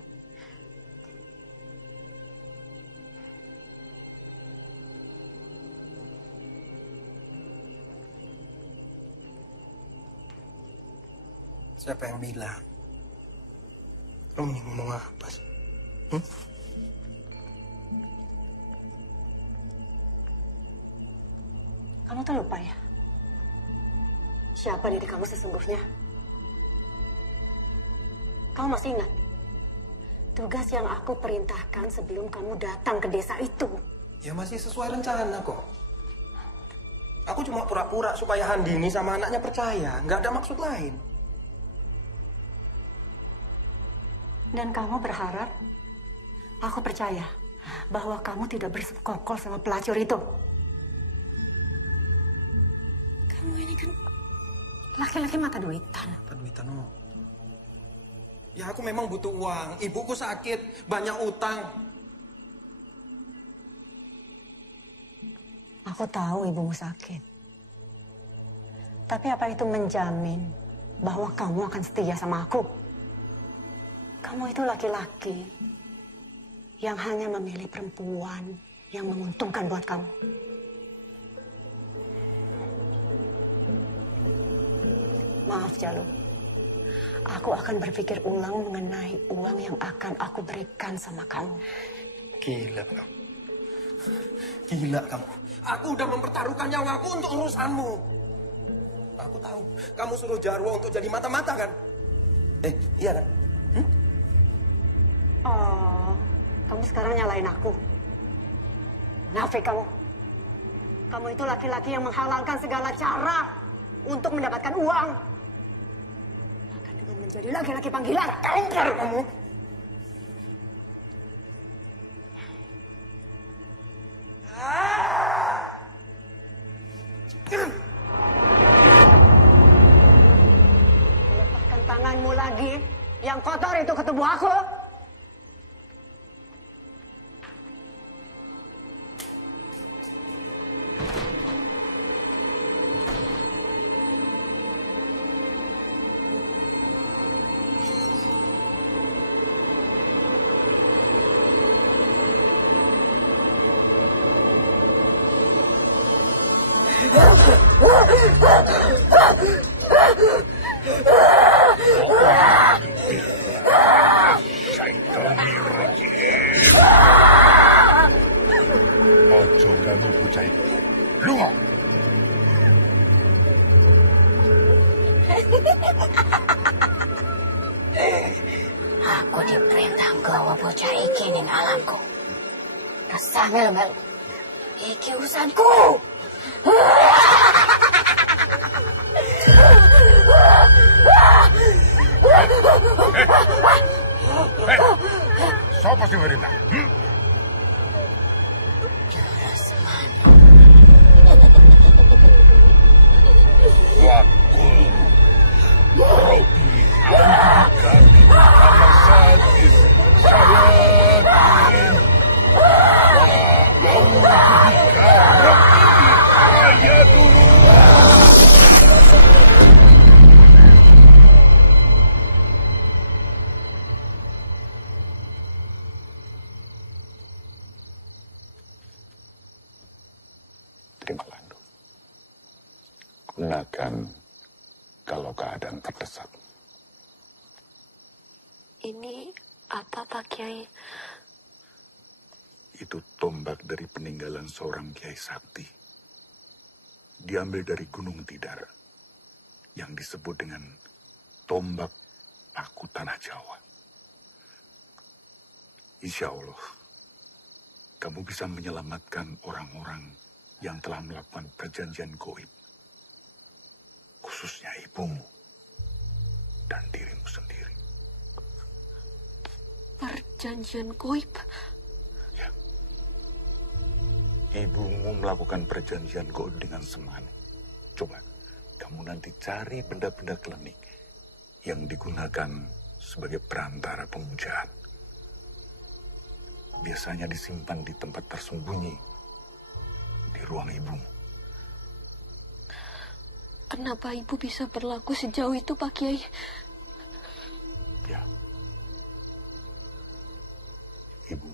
Siapa yang bilang? Kamu ini ngomong apa sih? Kamu tuh lupa ya? Siapa diri kamu sesungguhnya? Kamu masih ingat? Tugas yang aku perintahkan sebelum kamu datang ke desa itu. Ya masih sesuai rencana kok. Aku cuma pura-pura supaya Handini sama anaknya percaya. Nggak ada maksud lain. Dan kamu berharap aku percaya bahwa kamu tidak bersekongkol sama pelacur itu. Kamu ini kan laki-laki mata duitan. Mata duitan, no. Ya aku memang butuh uang. Ibuku sakit, banyak utang. Aku tahu ibumu sakit. Tapi apa itu menjamin bahwa kamu akan setia sama aku? Kamu itu laki-laki yang hanya memilih perempuan yang menguntungkan buat kamu. Maaf, Jalu. Aku akan berpikir ulang mengenai uang yang akan aku berikan sama kamu. Gila kamu. Gila kamu. Aku udah mempertaruhkan nyawaku untuk urusanmu. Aku tahu. Kamu suruh Jarwo untuk jadi mata-mata kan? Iya kan? Oh, kamu sekarang nyalain aku. Nafik kamu. Kamu itu laki-laki yang menghalalkan segala cara untuk mendapatkan uang. Bahkan dengan menjadi laki-laki panggilan. Kampar kamu. Lepaskan tanganmu lagi. Yang kotor itu ke tubuh aku. Ojo ganggu bocah itu. Lunga. Aku diperintah nggawa bocah iki ning alamku. Resah melu-melu. Iki urusanku. Siapa sih merintah? Wakul Robi Al-Bikani Al-Masakin Syayatin Wa'audubika Robi Ayadulu. Terimalah. Gunakan kalau keadaan terdesak. Ini apa, Pak Kiai? Itu tombak dari peninggalan seorang Kiai Sakti. Diambil dari Gunung Tidar. Yang disebut dengan tombak paku tanah Jawa. Insya Allah, kamu bisa menyelamatkan orang-orang yang telah melakukan perjanjian goib. Khususnya ibumu dan dirimu sendiri. Perjanjian goib? Ya. Ibumu melakukan perjanjian goib dengan Semani. Coba, kamu nanti cari benda-benda klinik yang digunakan sebagai perantara pemujaan. Biasanya disimpan di tempat tersembunyi di ruang ibumu. Kenapa ibu bisa berlaku sejauh itu, Pak Kiai? Ya. Ibu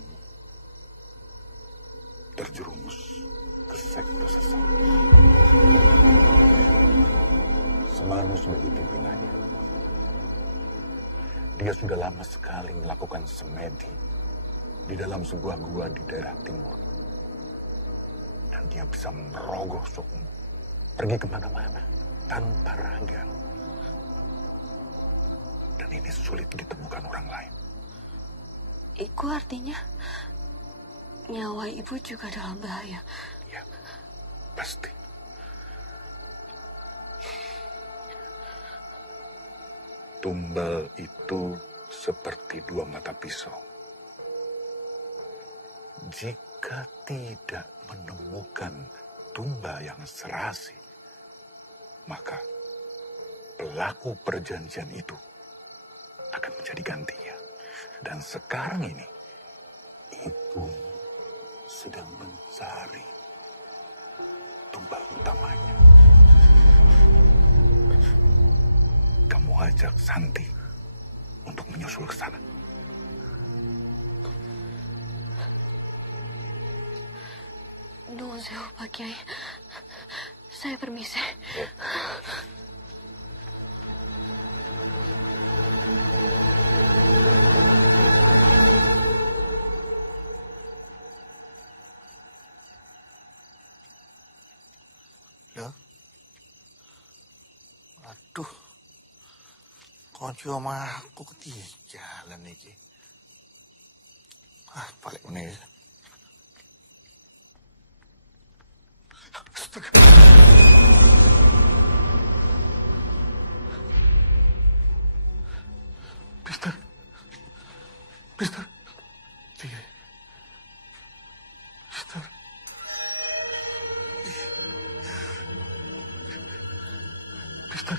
terjerumus ke sekte sesat. Semarno sebagai pimpinannya. Dia sudah lama sekali melakukan semedi di dalam sebuah gua di daerah timur. Dan dia bisa merogoh Sukmo, pergi kemana-mana tanpa raga. Dan ini sulit ditemukan orang lain. Itu artinya nyawa ibu juga dalam bahaya. Ya, pasti. Tumbal itu seperti dua mata pisau. Jika tidak menemukan tumbal yang serasi, maka pelaku perjanjian itu akan menjadi gantinya. Dan sekarang ini, ibu sedang mencari tumbal utamanya. Kamu ajak Santi untuk menyusul ke sana. Nuhun sewu, Pak Kiai. Saya permisi. Ya. Loh. Aduh. Kunci omah aku ketinggalan iki. Balik meneh. Mister. Mister. Iya. Mister. Mister.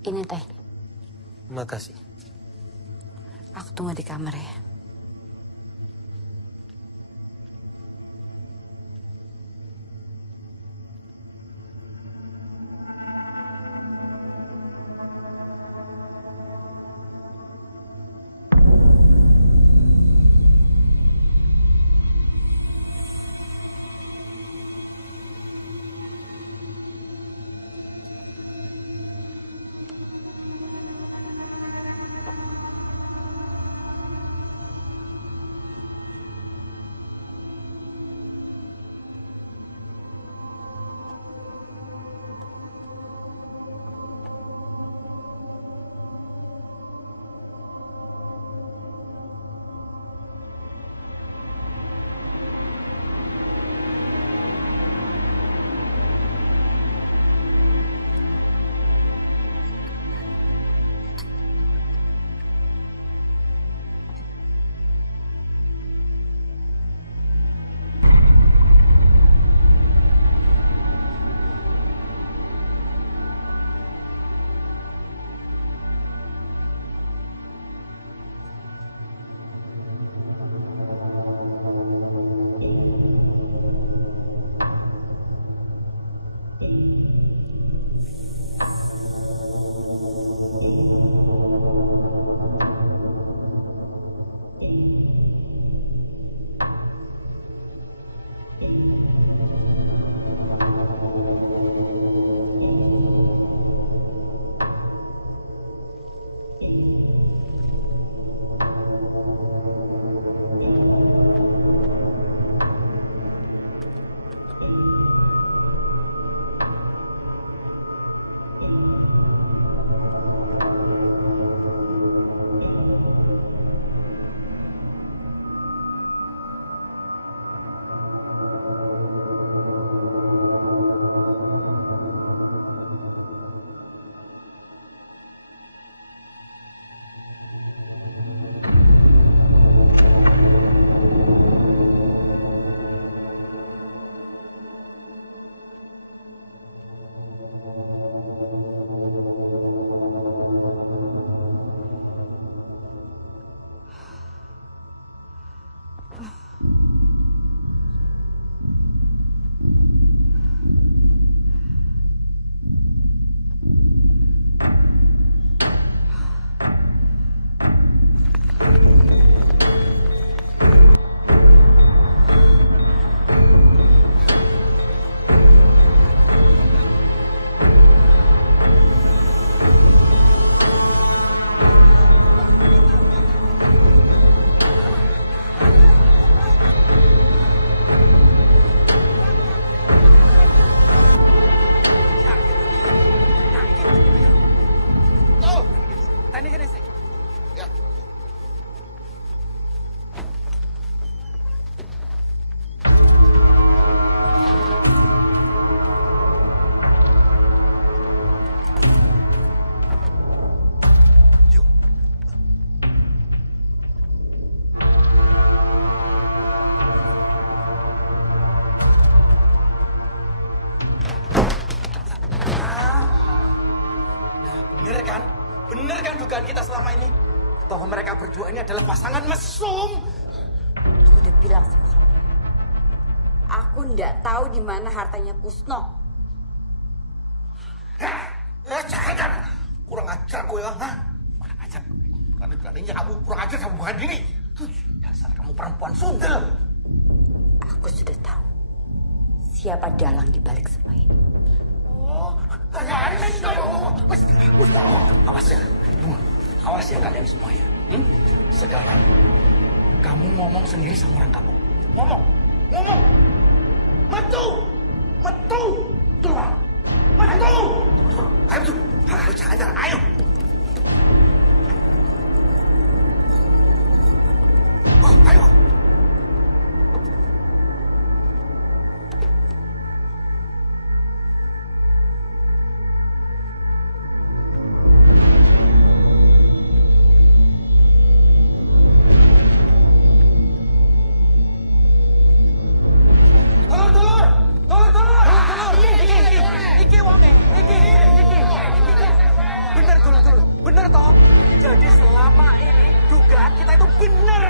Ini teh. Makasih. Aku tunggu di kamar ya. benar kan dugaan kita selama ini? Bahwa mereka berdua ini adalah pasangan mesum. Aku udah bilang sama kamu. Aku nggak tahu di mana hartanya Kusno. Jangan. Kurang ajar gue ya. Kurang ajar. Berani-beraninya kamu kurang ajar sama Bu Handini. Dasar kamu perempuan sundel. Aku sudah tahu siapa dalang di balik semua ini. Awas ya kalian semua ya. Sekarang kamu ngomong sendiri sama orang kamu. Ngomong. Metu. Keluar. Metu. Ayo tuh. Jangan. Ayo. Ayo. Bener toh? Jadi selama ini dugaan kita itu bener.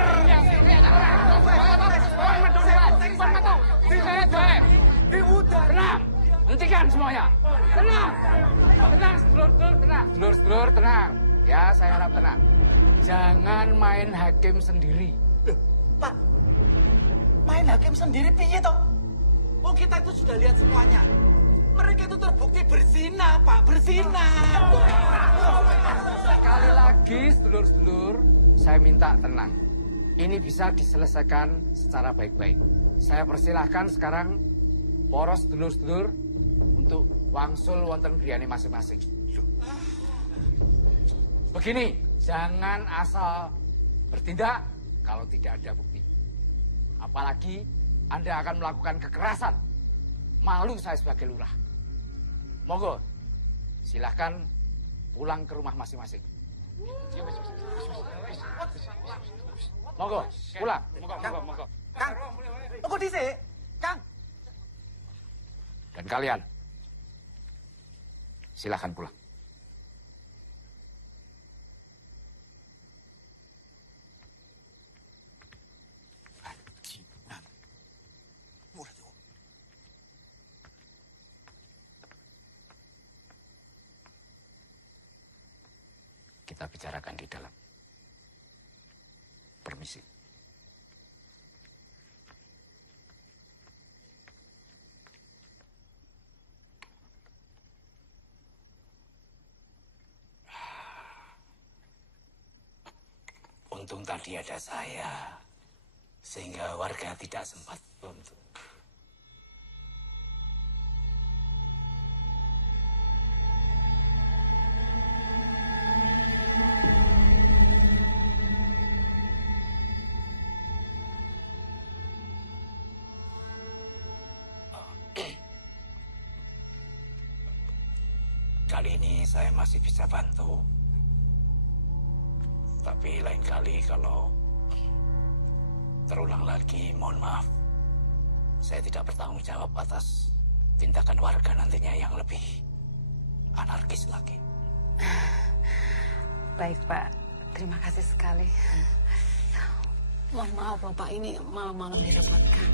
Tenang, hentikan semuanya. Tenang, sedulur-sedulur, tenang. Sedulur-sedulur, tenang. Ya, saya harap tenang. Jangan main hakim sendiri. Pak, main hakim sendiri piye toh? Oh, kita itu sudah lihat semuanya. Mereka itu terbukti berzina, Pak, berzina. Sekali lagi, sedulur-sedulur, saya minta tenang. Ini bisa diselesaikan secara baik-baik. Saya persilahkan sekarang poros sedulur-sedulur untuk wangsul wonten griyane masing-masing. Begini, jangan asal bertindak kalau tidak ada bukti. Apalagi Anda akan melakukan kekerasan. Malu saya sebagai lurah. Monggo, silahkan pulang ke rumah masing-masing. Monggo, pulang. Monggo. Kang, tunggu dhisik. Kang. Dan kalian, silahkan pulang. Kita bicarakan di dalam. Permisi. Untung tadi ada saya, sehingga warga tidak sempat untuk. Kali ini saya masih bisa bantu. Tapi lain kali kalau terulang lagi, mohon maaf. Saya tidak bertanggung jawab atas tindakan warga nantinya yang lebih anarkis lagi. Baik, Pak. Terima kasih sekali. Mohon maaf, Bapak, ini malam-malam direpotkan.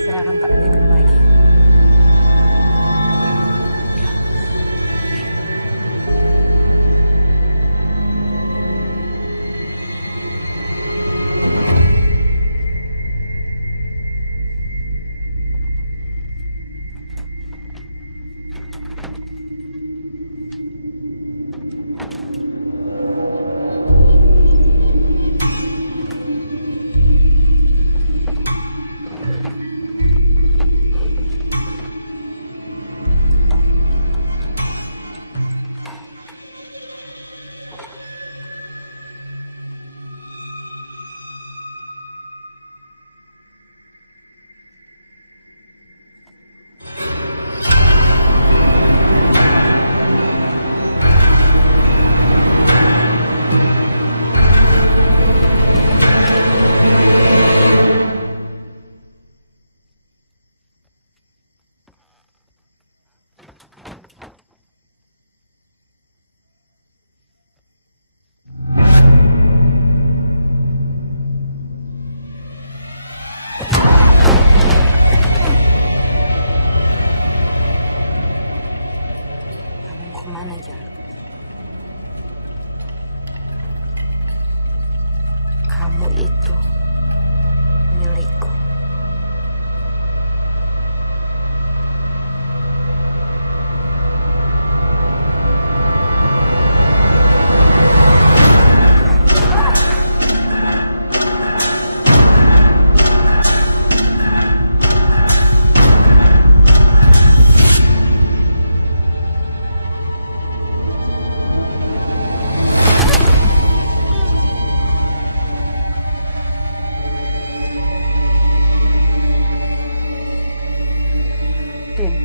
Silakan Pak, diminum lagi. kamu itu milikku. Din,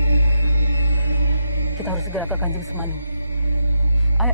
kita harus segera ke Kanjeng Semanu. Ayo.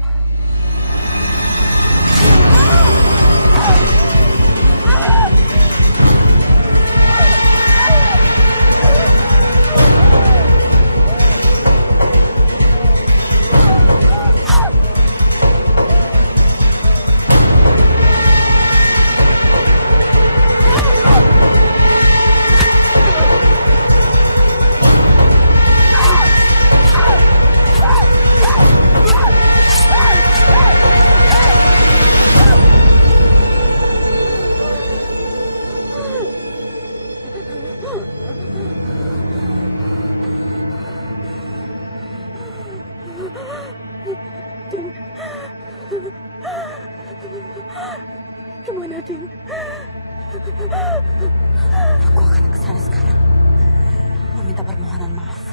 Din. Gimana, Din? Aku akan ke sana sekarang. Meminta permohonan maaf.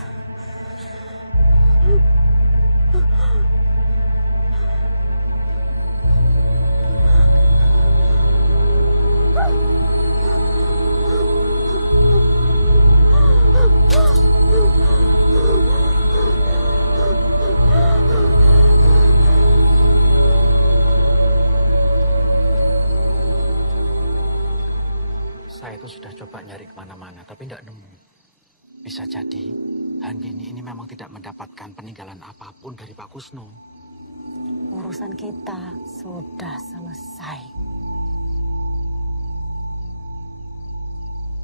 Saya itu sudah coba nyari kemana-mana, tapi tidak nemu. Bisa jadi, Handini ini memang tidak mendapatkan peninggalan apapun dari Pak Kusno. Urusan kita sudah selesai.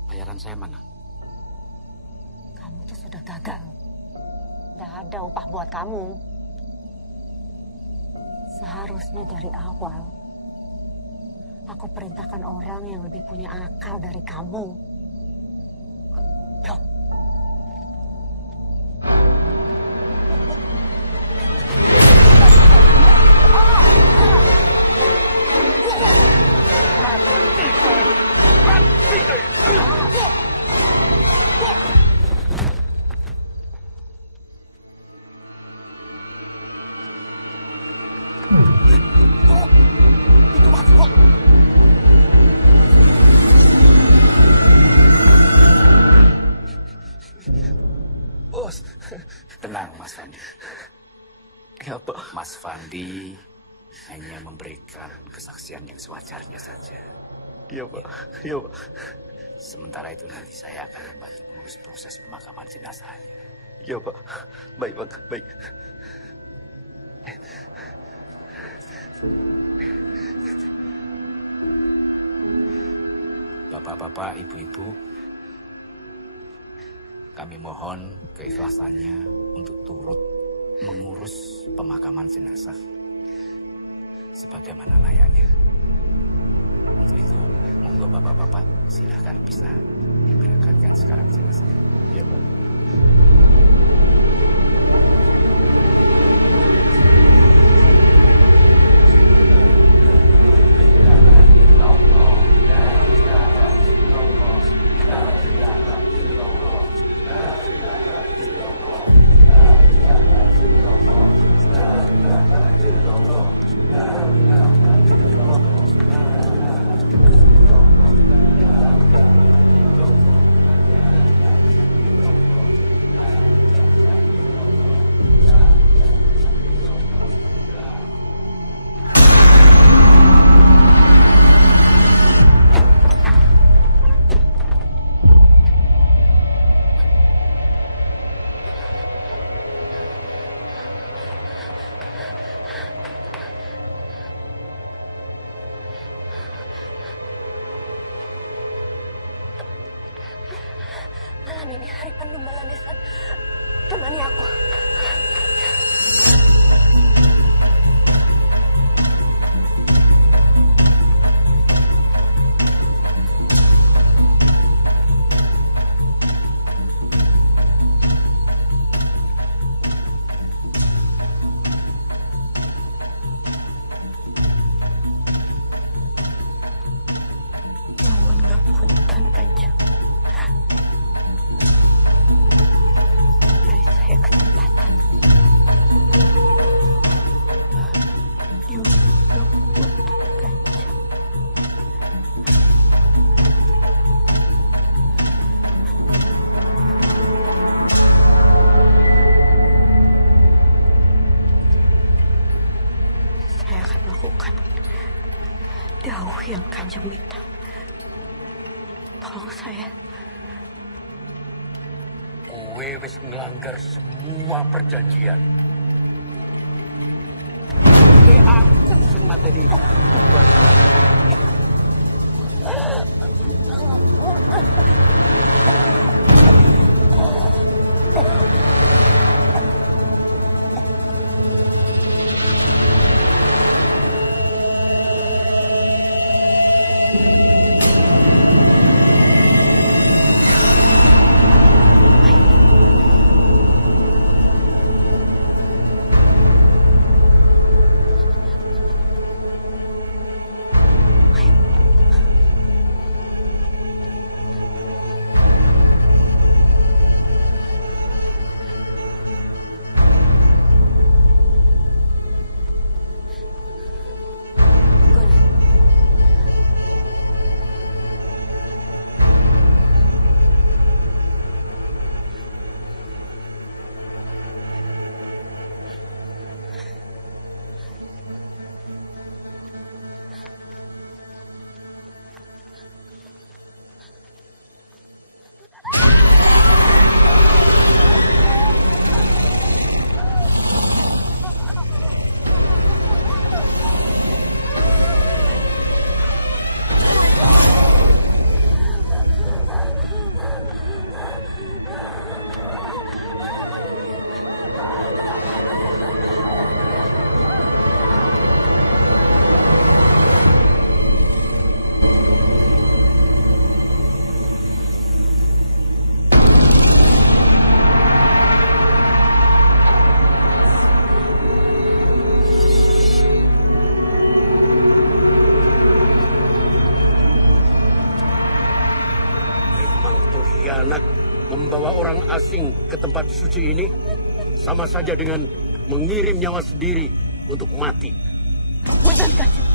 Bayaran saya mana? Kamu tuh sudah gagal. Tidak ada upah buat kamu. Seharusnya dari awal aku perintahkan orang yang lebih punya akal dari kamu. Blok. Itu masuk. Bos. Tenang, Mas Fandi. Ya, Pak. Mas Fandi hanya memberikan kesaksian yang sewajarnya saja. Iya, Pak. Iya, Pak. Sementara itu nanti saya akan membantu mengurus proses pemakaman jenazahnya. Iya, Pak. Baik, Pak. Baik. Bapak-bapak, ibu-ibu, kami mohon keikhlasannya untuk turut mengurus pemakaman jenazah sebagaimana layaknya. Untuk itu, monggo bapak-bapak silahkan bisa berangkatkan sekarang jenazah. Iya, Pak. Malam ini hari penuh Malanesan. Temani aku. Punten Kanjeng. Beri saya kesempatan. Nyuwun punten Kanjeng. Saya akan melakukan dawuh yang Kanjeng minta. Tolong saya. Kowe wis nglanggar semua perjanjian. Aku sing mateni. Anak membawa orang asing ke tempat suci ini sama saja dengan mengirim nyawa sendiri untuk mati. Punten Kanjeng.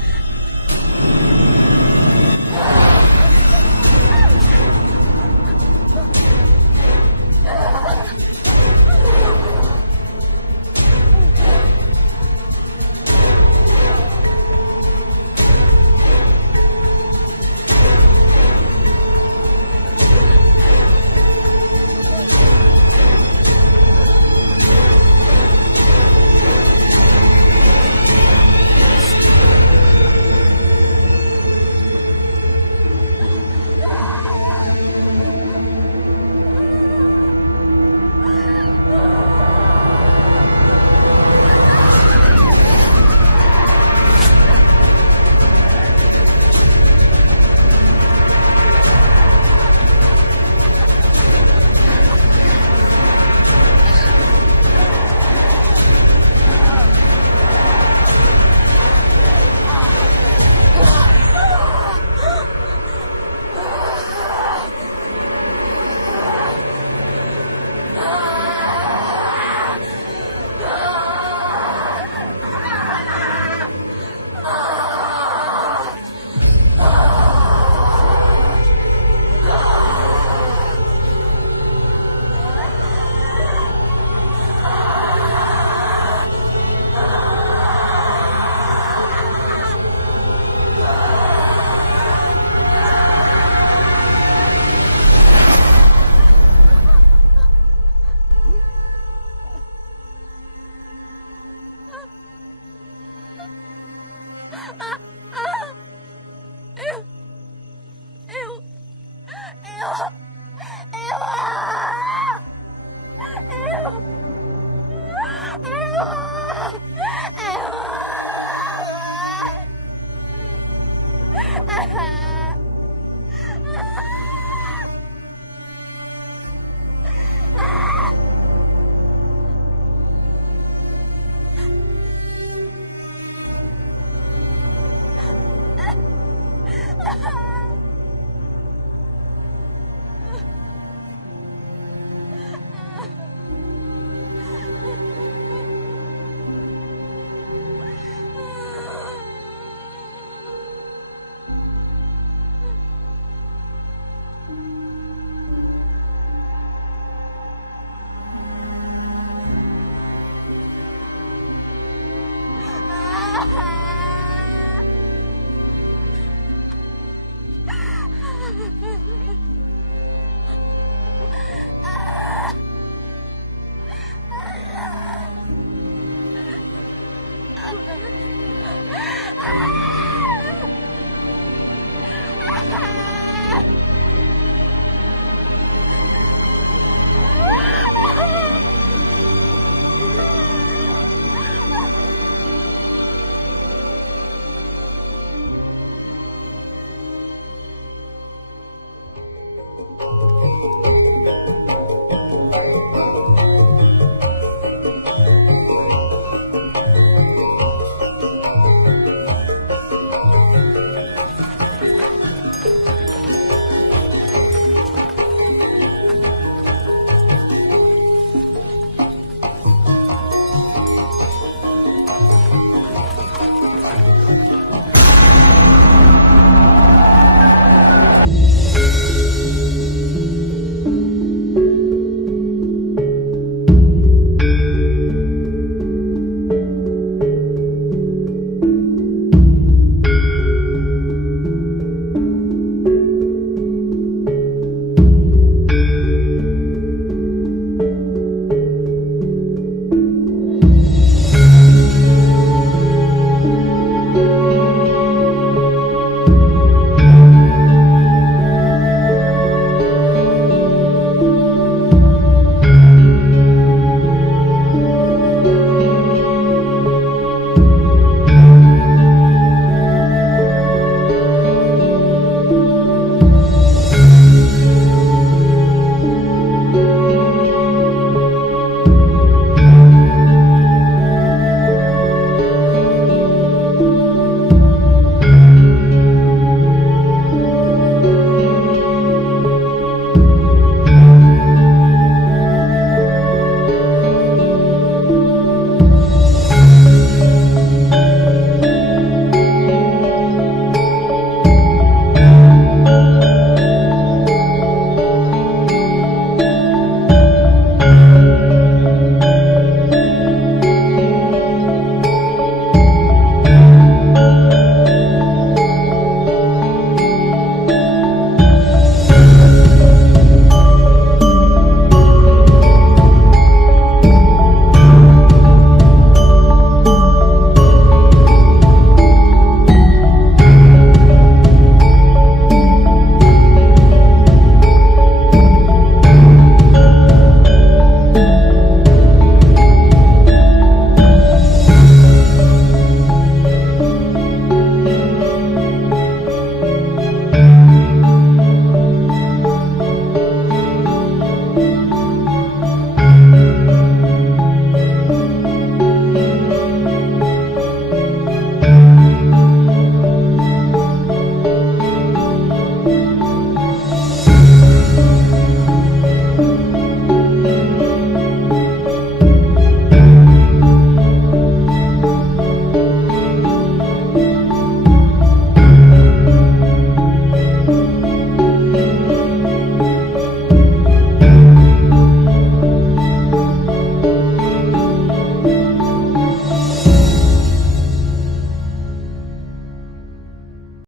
Ah!